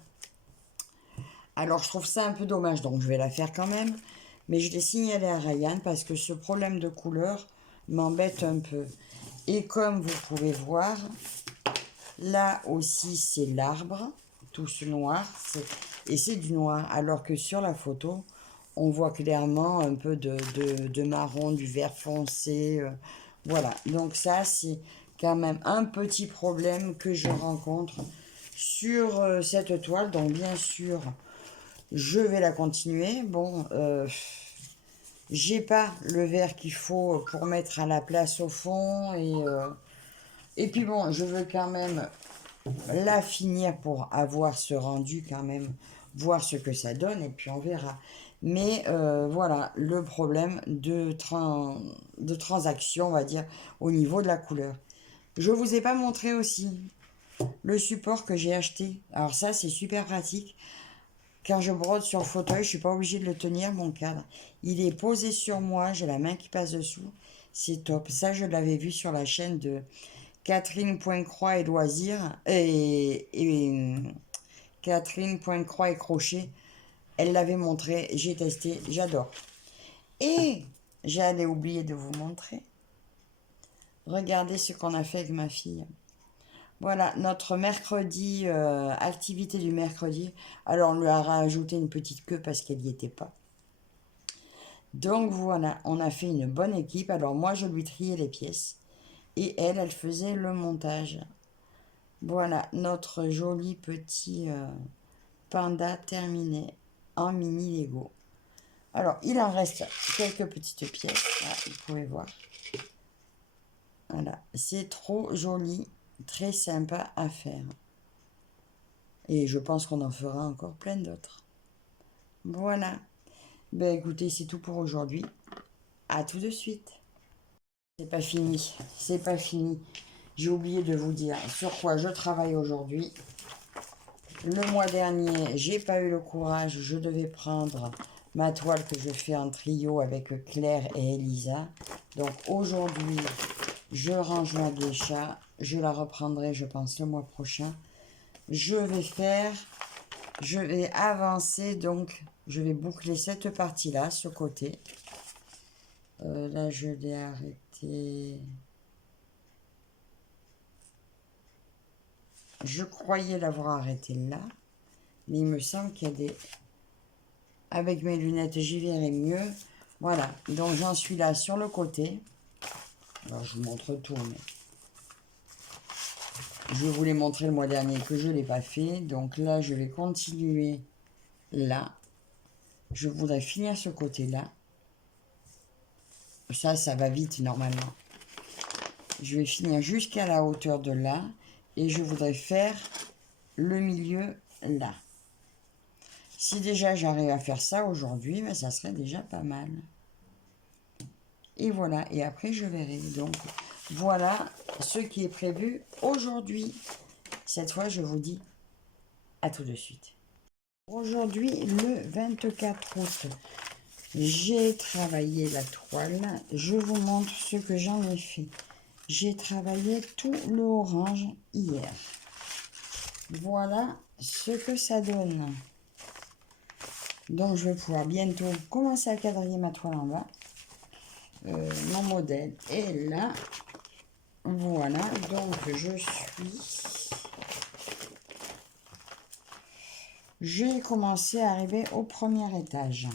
Alors, je trouve ça un peu dommage, donc je vais la faire quand même. Mais je l'ai signalé à Ryan parce que ce problème de couleur m'embête un peu. Et comme vous pouvez voir, là aussi, c'est l'arbre, tout ce noir, et c'est du noir. Alors que sur la photo, on voit clairement un peu de marron, du vert foncé. Voilà, donc ça, c'est quand même un petit problème que je rencontre sur cette toile. Donc bien sûr, je vais la continuer. Bon, j'ai pas le vert qu'il faut pour mettre à la place au fond. Et puis bon, je veux quand même la finir pour avoir ce rendu quand même, voir ce que ça donne et puis on verra. Mais voilà, le problème de transaction, on va dire, au niveau de la couleur. Je vous ai pas montré aussi le support que j'ai acheté. Alors ça, c'est super pratique. Quand je brode sur le fauteuil, je suis pas obligée de le tenir, mon cadre. Il est posé sur moi, j'ai la main qui passe dessous. C'est top. Ça, je l'avais vu sur la chaîne de Catherine Pointe-Croix et Loisirs. Et Catherine Pointe-Croix et Crochet. Elle l'avait montré, j'ai testé, j'adore. Et j'allais oublier de vous montrer. Regardez ce qu'on a fait avec ma fille. Voilà, notre mercredi, activité du mercredi. Alors, on lui a rajouté une petite queue parce qu'elle n'y était pas. Donc, voilà, on a fait une bonne équipe. Alors, moi, je lui triais les pièces. Et elle, elle faisait le montage. Voilà, notre joli petit panda terminé en mini Lego. Alors, il en reste quelques petites pièces. Là, vous pouvez voir. Voilà, c'est trop joli. Très sympa à faire. Et je pense qu'on en fera encore plein d'autres. Voilà. Ben écoutez, c'est tout pour aujourd'hui. À tout de suite. C'est pas fini. C'est pas fini. J'ai oublié de vous dire sur quoi je travaille aujourd'hui. Le mois dernier, j'ai pas eu le courage. Je devais prendre ma toile que je fais en trio avec Claire et Elisa. Donc aujourd'hui, je range ma geisha. Je la reprendrai, je pense, le mois prochain. Je vais avancer, donc je vais boucler cette partie-là, ce côté. Là, je l'ai arrêté. Je croyais l'avoir arrêté là. Mais il me semble qu'il y a des... Avec mes lunettes, j'y verrai mieux. Voilà, donc j'en suis là sur le côté. Alors, je vous montre tout, mais... Je voulais montrer le mois dernier que je ne l'ai pas fait. Donc là, je vais continuer là. Je voudrais finir ce côté-là. Ça va vite normalement. Je vais finir jusqu'à la hauteur de là. Et je voudrais faire le milieu là. Si déjà j'arrive à faire ça aujourd'hui, ben ça serait déjà pas mal. Et voilà. Et après, je verrai. Donc, voilà ce qui est prévu aujourd'hui. Cette fois, je vous dis à tout de suite. Aujourd'hui, le 24 août, j'ai travaillé la toile. Je vous montre ce que j'en ai fait. J'ai travaillé tout le orange hier. Voilà ce que ça donne. Donc, je vais pouvoir bientôt commencer à quadriller ma toile en bas. Mon modèle est là. Voilà, donc j'ai commencé à arriver au premier étage.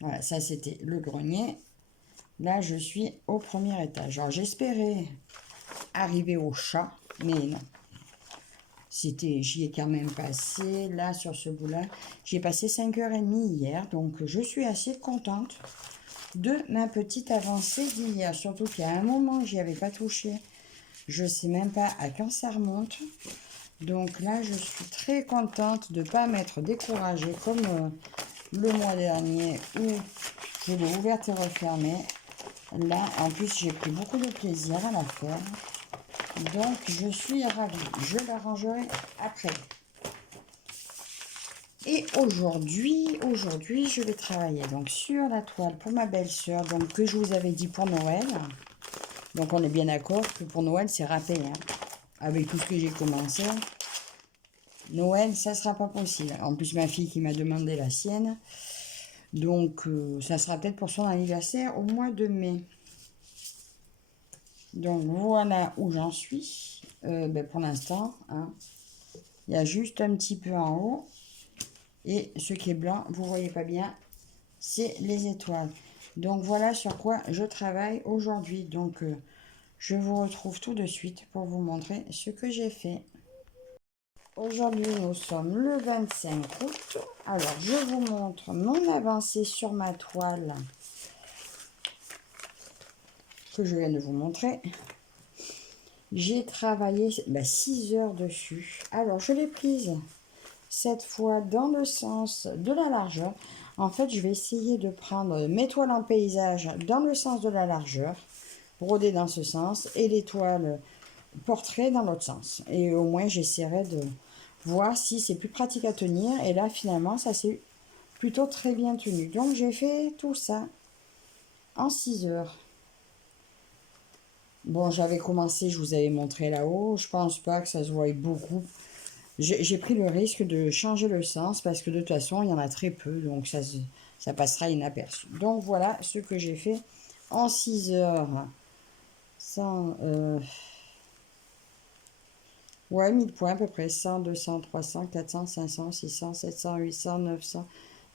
Voilà, ça c'était le grenier. Là, je suis au premier étage. Alors, j'espérais arriver au chat, mais non. J'y ai quand même passé, là, sur ce bout-là, j'ai passé 5h30 hier. Donc, je suis assez contente de ma petite avancée d'hier. Surtout qu'il y a un moment, j'y avais pas touché. Je sais même pas à quand ça remonte. Donc là, je suis très contente de ne pas m'être découragée comme le mois dernier où je l'ai ouverte et refermée. Là, en plus, j'ai pris beaucoup de plaisir à la faire. Donc, je suis ravie. Je la rangerai après. Et aujourd'hui, je vais travailler donc sur la toile pour ma belle-sœur, donc que je vous avais dit pour Noël. Donc, on est bien d'accord que pour Noël, c'est râpé, hein. Avec tout ce que j'ai commencé. Noël, ça sera pas possible. En plus, ma fille qui m'a demandé la sienne. Donc, ça sera peut-être pour son anniversaire au mois de mai. Donc, voilà où j'en suis. Pour l'instant, hein. Il y a juste un petit peu en haut. Et ce qui est blanc, vous voyez pas bien, c'est les étoiles. Donc, voilà sur quoi je travaille aujourd'hui. Donc, je vous retrouve tout de suite pour vous montrer ce que j'ai fait. Aujourd'hui, nous sommes le 25 août. Alors, je vous montre mon avancée sur ma toile que je viens de vous montrer. J'ai travaillé 6 heures dessus. Alors, je l'ai prise cette fois dans le sens de la largeur. En fait, je vais essayer de prendre mes toiles en paysage dans le sens de la largeur, broder dans ce sens, et les toiles portrait dans l'autre sens. Et au moins, j'essaierai de voir si c'est plus pratique à tenir. Et là, finalement, ça s'est plutôt très bien tenu. Donc, j'ai fait tout ça en 6 heures. Bon, j'avais commencé, je vous avais montré là-haut. Je pense pas que ça se voie beaucoup. J'ai pris le risque de changer le sens parce que de toute façon, il y en a très peu. Donc, ça passera inaperçu. Donc, voilà ce que j'ai fait en 6 heures. Ouais, 1000 points à peu près. 100, 200, 300, 400, 500, 600, 700, 800, 900,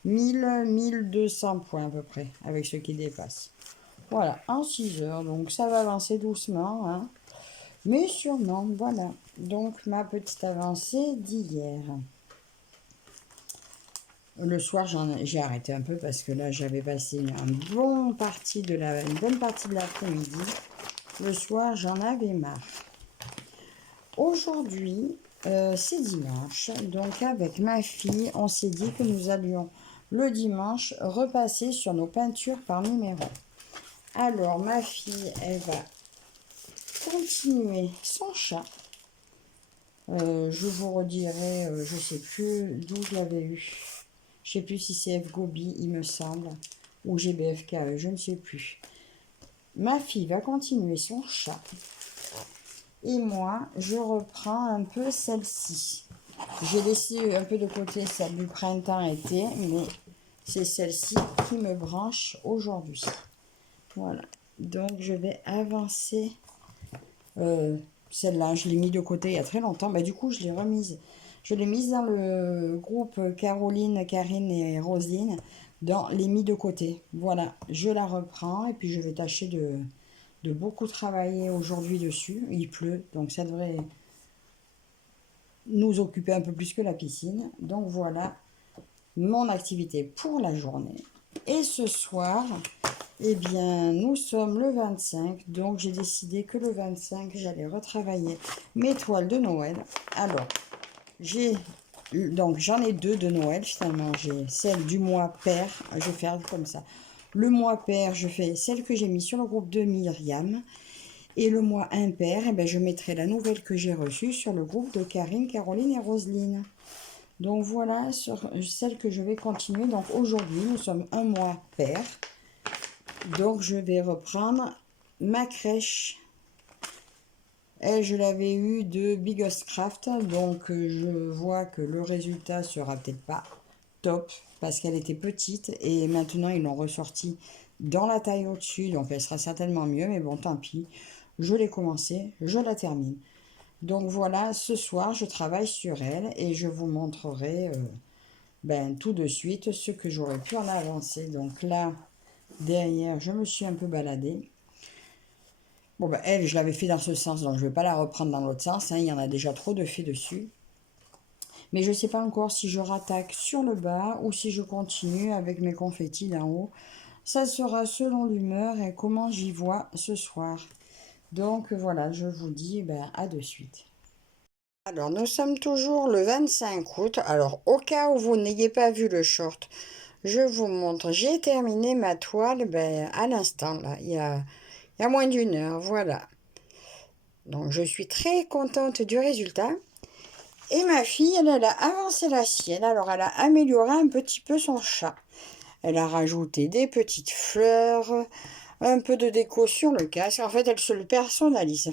1000, 1200 points à peu près, avec ce qui dépasse. Voilà, en 6 heures. Donc, ça va avancer doucement, hein. Mais sûrement, voilà. Donc, ma petite avancée d'hier. Le soir, j'ai arrêté un peu parce que là, j'avais passé une bonne partie de l'après-midi. Le soir, j'en avais marre. Aujourd'hui, c'est dimanche. Donc, avec ma fille, on s'est dit que nous allions le dimanche repasser sur nos peintures par numéro. Alors, ma fille, elle va continuer son chat. Je vous redirai, je ne sais plus d'où je l'avais eu. Je ne sais plus si c'est F Gobi, il me semble, ou GBFKE, je ne sais plus. Ma fille va continuer son chat. Et moi, je reprends un peu celle-ci. J'ai laissé un peu de côté celle du printemps-été, mais c'est celle-ci qui me branche aujourd'hui. Voilà. Donc, je vais avancer Celle-là, je l'ai mis de côté il y a très longtemps. Bah, du coup, je l'ai remise. Je l'ai mise dans le groupe Caroline, Karine et Roselyne, dans les mis de côté. Voilà, je la reprends et puis je vais tâcher de beaucoup travailler aujourd'hui dessus. Il pleut, donc ça devrait nous occuper un peu plus que la piscine. Donc voilà mon activité pour la journée. Et ce soir, eh bien, nous sommes le 25, donc j'ai décidé que le 25, j'allais retravailler mes toiles de Noël. Alors, j'en ai deux de Noël finalement. J'ai celle du mois pair, je vais faire comme ça. Le mois pair, je fais celle que j'ai mis sur le groupe de Myriam. Et le mois impair, eh ben, je mettrai la nouvelle que j'ai reçue sur le groupe de Karine, Caroline et Roselyne. Donc voilà sur celle que je vais continuer. Donc aujourd'hui, nous sommes un mois pair. Donc je vais reprendre ma crèche. Elle, je l'avais eu de Biggest Craft. Donc je vois que le résultat sera peut-être pas top parce qu'elle était petite. Et maintenant, ils l'ont ressorti dans la taille au-dessus. Donc elle sera certainement mieux. Mais bon, tant pis. Je l'ai commencé, je la termine. Donc voilà, ce soir, je travaille sur elle et je vous montrerai tout de suite ce que j'aurais pu en avancer. Donc là, derrière, je me suis un peu baladée. Bon, elle, je l'avais fait dans ce sens, donc je ne vais pas la reprendre dans l'autre sens. Hein, il y en a déjà trop de faits dessus. Mais je ne sais pas encore si je rattaque sur le bas ou si je continue avec mes confettis d'en haut. Ça sera selon l'humeur et comment j'y vois ce soir. Donc voilà, je vous dis à de suite. Alors, nous sommes toujours le 25 août. Alors, au cas où vous n'ayez pas vu le short, je vous montre. J'ai terminé ma toile à l'instant, là. Il y a moins d'une heure, voilà. Donc, je suis très contente du résultat. Et ma fille, elle a avancé la sienne. Alors, elle a amélioré un petit peu son chat. Elle a rajouté des petites fleurs, un peu de déco sur le casque. En fait, elle se le personnalise.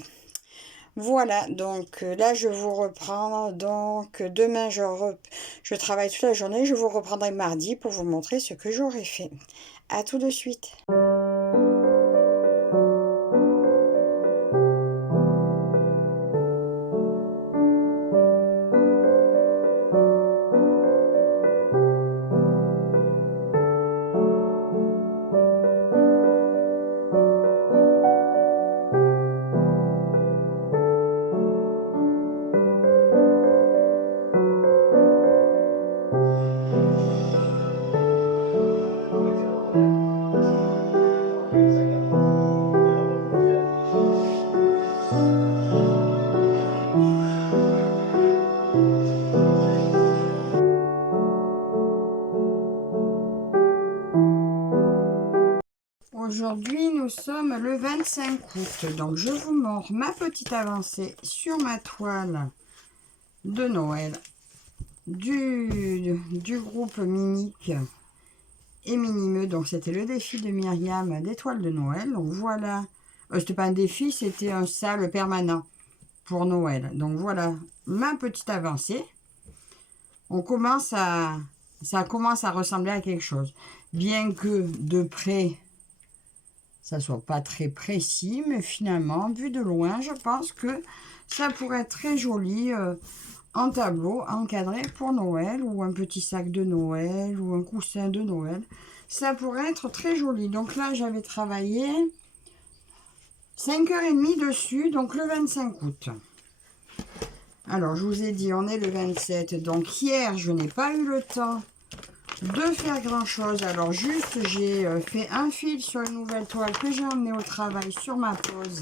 Voilà, donc là je vous reprends, donc demain je travaille toute la journée, je vous reprendrai mardi pour vous montrer ce que j'aurai fait. À tout de suite. Aujourd'hui, nous sommes le 25 août, donc je vous montre ma petite avancée sur ma toile de Noël du groupe Minique et Minimeux. Donc c'était le défi de Myriam des toiles de Noël. Donc voilà, c'était pas un défi, c'était un sale permanent pour Noël. Donc voilà ma petite avancée. Ça commence à ressembler à quelque chose. Bien que de près, ça soit pas très précis, mais finalement, vu de loin, je pense que ça pourrait être très joli en tableau, encadré pour Noël, ou un petit sac de Noël, ou un coussin de Noël. Ça pourrait être très joli. Donc là, j'avais travaillé 5h30 dessus, donc le 25 août. Alors, je vous ai dit, on est le 27. Donc hier, je n'ai pas eu le temps de faire grand chose. Alors juste j'ai fait un fil sur une nouvelle toile que j'ai emmenée au travail sur ma pause.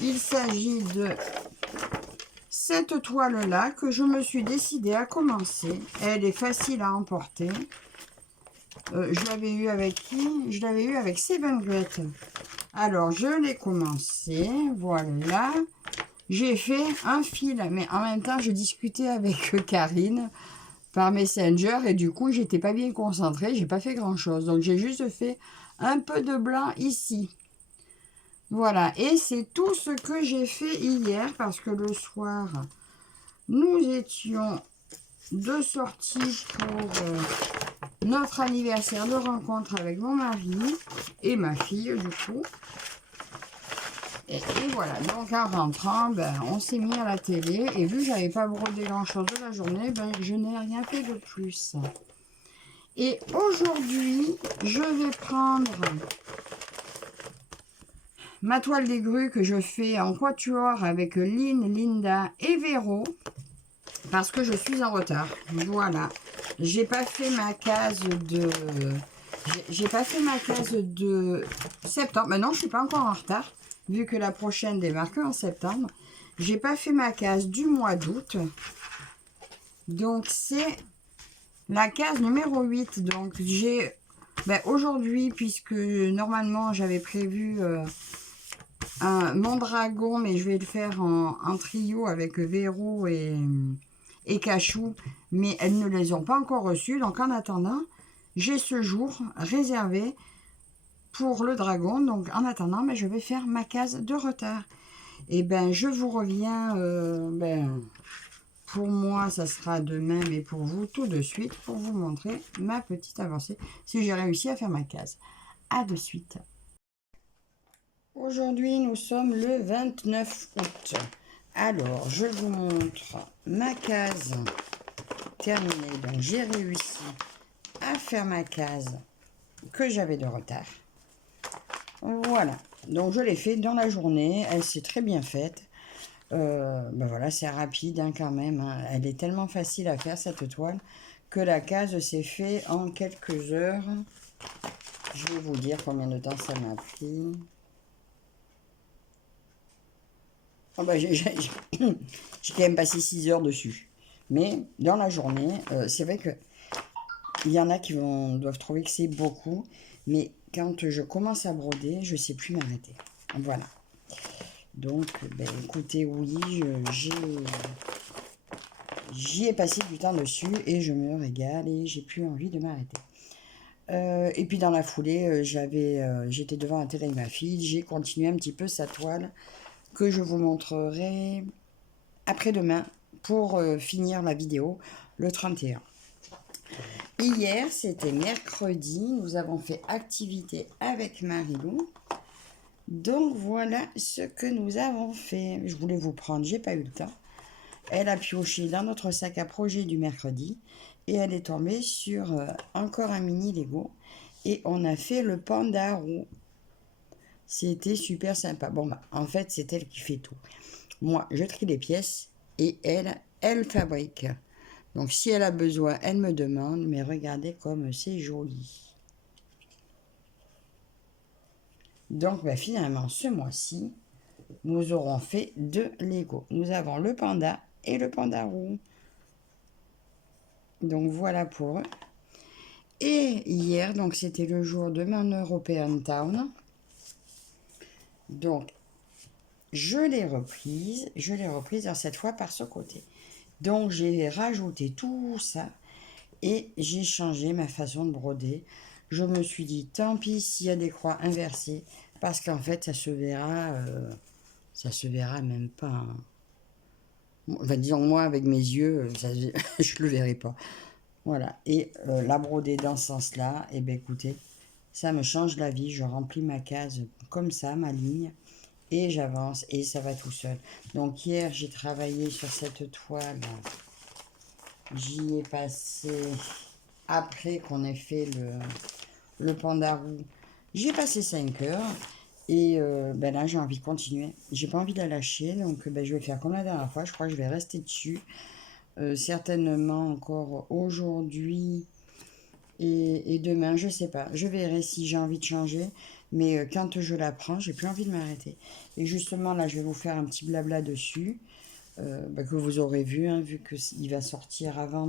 Il s'agit de cette toile là que je me suis décidée à commencer. Elle est facile à emporter. Je l'avais eu avec qui? Je l'avais eu avec Seven Great. Alors je l'ai commencé, voilà. J'ai fait un fil, mais en même temps je discutais avec Karine par Messenger et du coup j'étais pas bien concentrée, j'ai pas fait grand chose, donc j'ai juste fait un peu de blanc ici, voilà. Et c'est tout ce que j'ai fait hier parce que le soir nous étions de sortie pour notre anniversaire de rencontre avec mon mari et ma fille du coup. Et voilà, donc en rentrant, ben, on s'est mis à la télé. Et vu que j'avais pas brodé grand-chose de la journée, ben, je n'ai rien fait de plus. Et aujourd'hui, je vais prendre ma toile des grues que je fais en quatuor avec Lynn, Linda et Véro. Parce que je suis en retard. Voilà. J'ai pas fait ma case de... J'ai pas fait ma case de septembre. Maintenant, je suis pas encore en retard. Vu que la prochaine démarque en septembre. J'ai pas fait ma case du mois d'août. Donc, c'est la case numéro 8. Donc, j'ai... Ben, aujourd'hui, puisque normalement, j'avais prévu... mon dragon, mais je vais le faire en trio avec Véro et Cachou, mais elles ne les ont pas encore reçus. Donc en attendant, j'ai ce jour réservé pour le dragon. Donc en attendant, mais je vais faire ma case de retard. Et ben je vous reviens, pour moi ça sera demain, mais pour vous tout de suite, pour vous montrer ma petite avancée, si j'ai réussi à faire ma case. À de suite. Aujourd'hui, nous sommes le 29 août. Alors, je vous montre ma case terminée. Donc, j'ai réussi à faire ma case que j'avais de retard. Voilà. Donc, je l'ai fait dans la journée. Elle s'est très bien faite. Ben voilà, c'est rapide hein, quand même. Hein. Elle est tellement facile à faire, cette toile, que la case s'est faite en quelques heures. Je vais vous dire combien de temps ça m'a pris. Oh bah, j'ai quand même passé 6 heures dessus. Mais dans la journée, c'est vrai que il y en a qui doivent trouver que c'est beaucoup. Mais quand je commence à broder, je ne sais plus m'arrêter. Voilà. Donc, ben, écoutez, oui, j'y ai passé du temps dessus et je me régale et j'ai plus envie de m'arrêter. Et puis dans la foulée, j'étais devant la télé avec ma fille. J'ai continué un petit peu sa toile que je vous montrerai après-demain pour finir la vidéo le 31. Hier, c'était mercredi, nous avons fait activité avec Marilou. Donc voilà ce que nous avons fait. Je voulais vous prendre, j'ai pas eu le temps. Elle a pioché dans notre sac à projet du mercredi et elle est tombée sur encore un mini Lego et on a fait le panda roux. C'était super sympa. Bon, bah, en fait, c'est elle qui fait tout. Moi, je trie les pièces et elle fabrique. Donc, si elle a besoin, elle me demande. Mais regardez comme c'est joli. Donc, bah, finalement, ce mois-ci, nous aurons fait 2 Lego. Nous avons le panda et le panda roux. Donc, voilà pour eux. Et hier, donc c'était le jour de mon European Town. Donc, je l'ai reprise cette fois par ce côté. Donc, j'ai rajouté tout ça et j'ai changé ma façon de broder. Je me suis dit, tant pis s'il y a des croix inversées, parce qu'en fait, ça se verra même pas. Hein. Enfin, disons, moi, avec mes yeux, je le verrai pas. Voilà. Et la broder dans ce sens-là, et bien écoutez, ça me change la vie. Je remplis ma case comme ça, ma ligne. Et j'avance et ça va tout seul. Donc hier, j'ai travaillé sur cette toile. J'y ai passé, après qu'on ait fait le panda roux, j'ai passé 5 heures. Et ben là, j'ai envie de continuer. J'ai pas envie de la lâcher. Donc ben, je vais faire comme la dernière fois. Je crois que je vais rester dessus. Certainement encore aujourd'hui et demain, je sais pas. Je verrai si j'ai envie de changer. Mais quand je la prends, j'ai plus envie de m'arrêter. Et justement, là, je vais vous faire un petit blabla dessus. Que vous aurez vu, hein, vu qu'il va sortir avant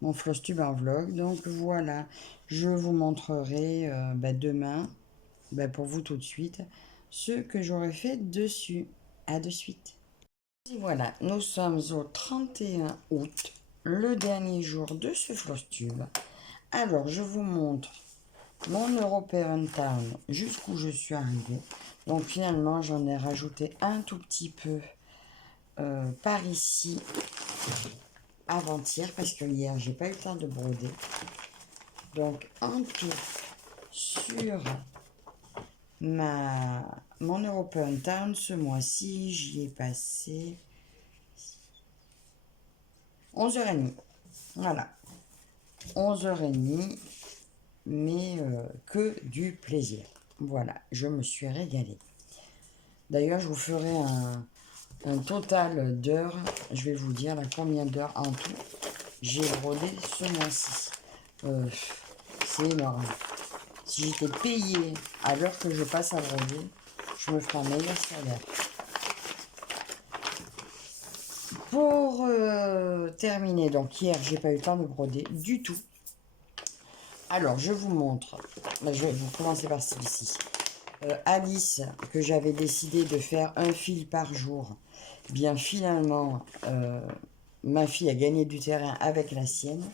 mon Flosstube en vlog. Donc voilà, je vous montrerai demain, pour vous tout de suite, ce que j'aurai fait dessus. À de suite. Et voilà, nous sommes au 31 août, le dernier jour de ce Flosstube. Alors, je vous montre mon European Town jusqu'où je suis arrivée. Donc finalement, j'en ai rajouté un tout petit peu par ici avant-hier, parce que hier, j'ai pas eu le temps de broder. Donc, en tout, sur mon European Town ce mois-ci, j'y ai passé 11h30. Voilà, 11h30, mais que du plaisir. Voilà, je me suis régalée. D'ailleurs, je vous ferai un total d'heures. Je vais vous dire là, combien d'heures en tout j'ai brodé ce mois-ci. C'est énorme. Si j'étais payée à l'heure que je passe à broder, je me ferais un meilleur salaire. Pour terminer, donc hier, j'ai pas eu le temps de broder du tout. Alors, je vous montre. Je vais vous commencer par celle-ci. Alice, que j'avais décidé de faire un fil par jour. Bien, finalement, ma fille a gagné du terrain avec la sienne.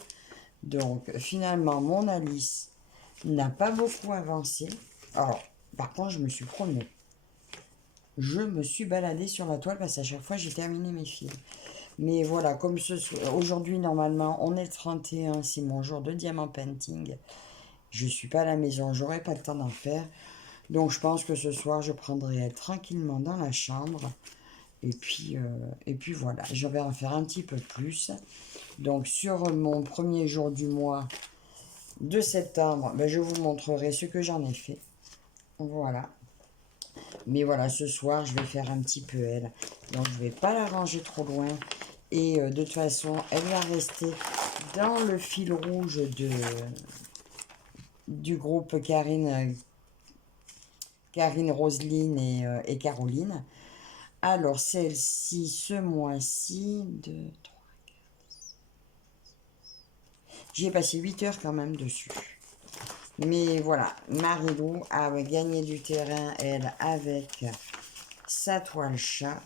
Donc, finalement, mon Alice n'a pas beaucoup avancé. Alors, par contre, je me suis promenée. Je me suis baladée sur la toile parce qu'à chaque fois, j'ai terminé mes fils. Mais voilà, comme aujourd'hui, normalement, on est le 31, c'est mon jour de diamant painting. Je ne suis pas à la maison, j'aurai pas le temps d'en faire. Donc, je pense que ce soir, je prendrai tranquillement dans la chambre. Et puis voilà, je vais en faire un petit peu plus. Donc, sur mon premier jour du mois de septembre, ben, je vous montrerai ce que j'en ai fait. Voilà. Mais voilà, ce soir, je vais faire un petit peu elle. Donc, je ne vais pas la ranger trop loin. Et de toute façon, elle va rester dans le fil rouge du groupe Karine, Roselyne et Caroline. Alors, celle-ci, ce mois-ci, j'y ai passé 8 heures quand même dessus. Mais voilà, Marilou a gagné du terrain, elle, avec sa toile chat.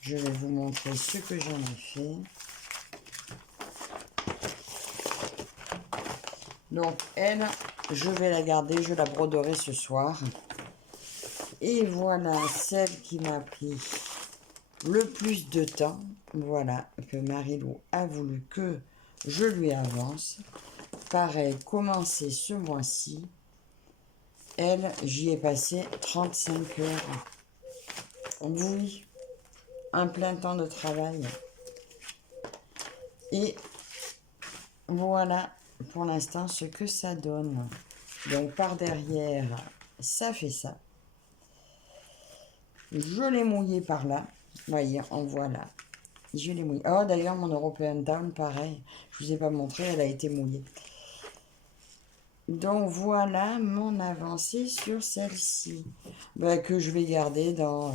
Je vais vous montrer ce que j'en ai fait. Donc, elle, je vais la garder, je la broderai ce soir. Et voilà, celle qui m'a pris le plus de temps, voilà, que Marilou a voulu que je lui avance. Pareil, commencer ce mois-ci. Elle, j'y ai passé 35 heures. Oui, un plein temps de travail. Et voilà, pour l'instant, ce que ça donne. Donc, par derrière, ça fait ça. Je l'ai mouillé par là. Vous voyez, en voilà. Je l'ai mouillé. Oh, d'ailleurs, mon European Town, pareil. Je vous ai pas montré, elle a été mouillée. Donc, voilà mon avancée sur celle-ci. Ben, que je vais garder dans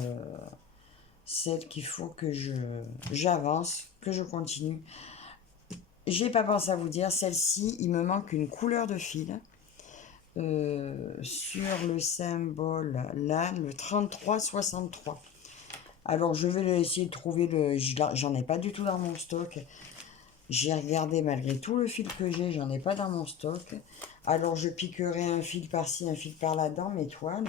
celle qu'il faut que j'avance, que je continue. J'ai pas pensé à vous dire, celle-ci, il me manque une couleur de fil. Sur le symbole, là, le 3363. Alors, je vais essayer de trouver le... J'en ai pas du tout dans mon stock. J'ai regardé malgré tout le fil que j'ai, j'en ai pas dans mon stock. Alors, je piquerai un fil par-ci, un fil par-là dans mes toiles.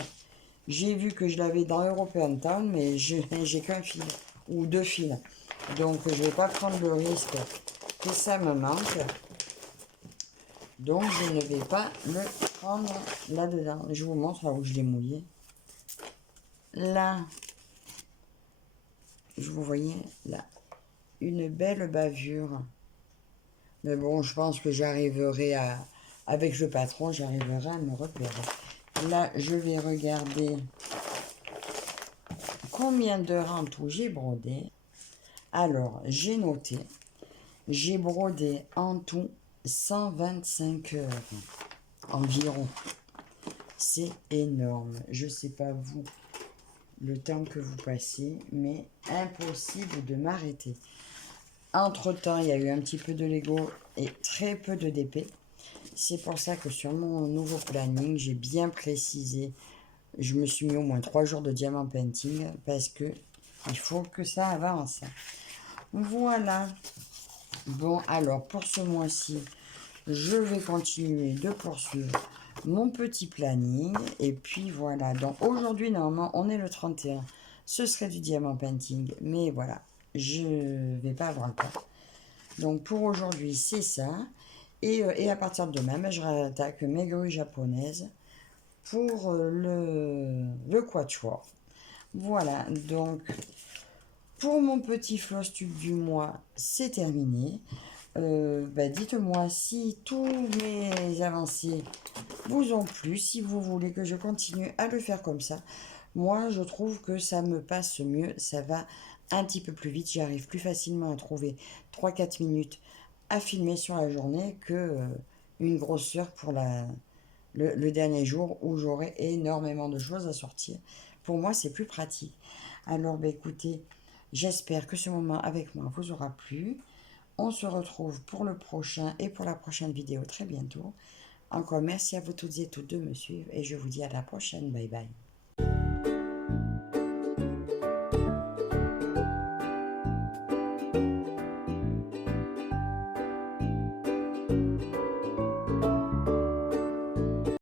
J'ai vu que je l'avais dans European Town, mais j'ai qu'un fil, ou 2 fils. Donc, je vais pas prendre le risque que ça me manque. Donc, je ne vais pas le prendre là-dedans. Je vous montre là où je l'ai mouillé. Là, je vous voyez, là, une belle bavure. Mais bon, je pense que j'arriverai à... Avec le patron, j'arriverai à me repérer. Là, je vais regarder combien d'heures en tout j'ai brodé. Alors, j'ai noté. J'ai brodé en tout 125 heures environ. C'est énorme. Je ne sais pas vous, le temps que vous passez, mais impossible de m'arrêter. Entre-temps, il y a eu un petit peu de Lego et très peu de DP. C'est pour ça que sur mon nouveau planning, j'ai bien précisé, je me suis mis au moins 3 jours de diamant painting parce que il faut que ça avance. Voilà. Bon, alors pour ce mois-ci, je vais continuer de poursuivre mon petit planning. Et puis voilà, donc aujourd'hui, normalement, on est le 31. Ce serait du diamant painting, mais voilà, je vais pas avoir le temps. Donc pour aujourd'hui, c'est ça. Et à partir de demain, je rattaque mes grues japonaises pour le quatuor. Voilà, donc pour mon petit floss tube du mois, c'est terminé. Dites-moi si tous mes avancées vous ont plu, si vous voulez que je continue à le faire comme ça. Moi, je trouve que ça me passe mieux, ça va un petit peu plus vite, j'arrive plus facilement à trouver 3-4 minutes à filmer sur la journée que une grosse heure pour le dernier jour où j'aurai énormément de choses à sortir. Pour moi, c'est plus pratique. Alors, écoutez, j'espère que ce moment avec moi vous aura plu. On se retrouve pour le prochain et pour la prochaine vidéo très bientôt. Encore merci à vous toutes et toutes de me suivre et je vous dis à la prochaine. Bye bye.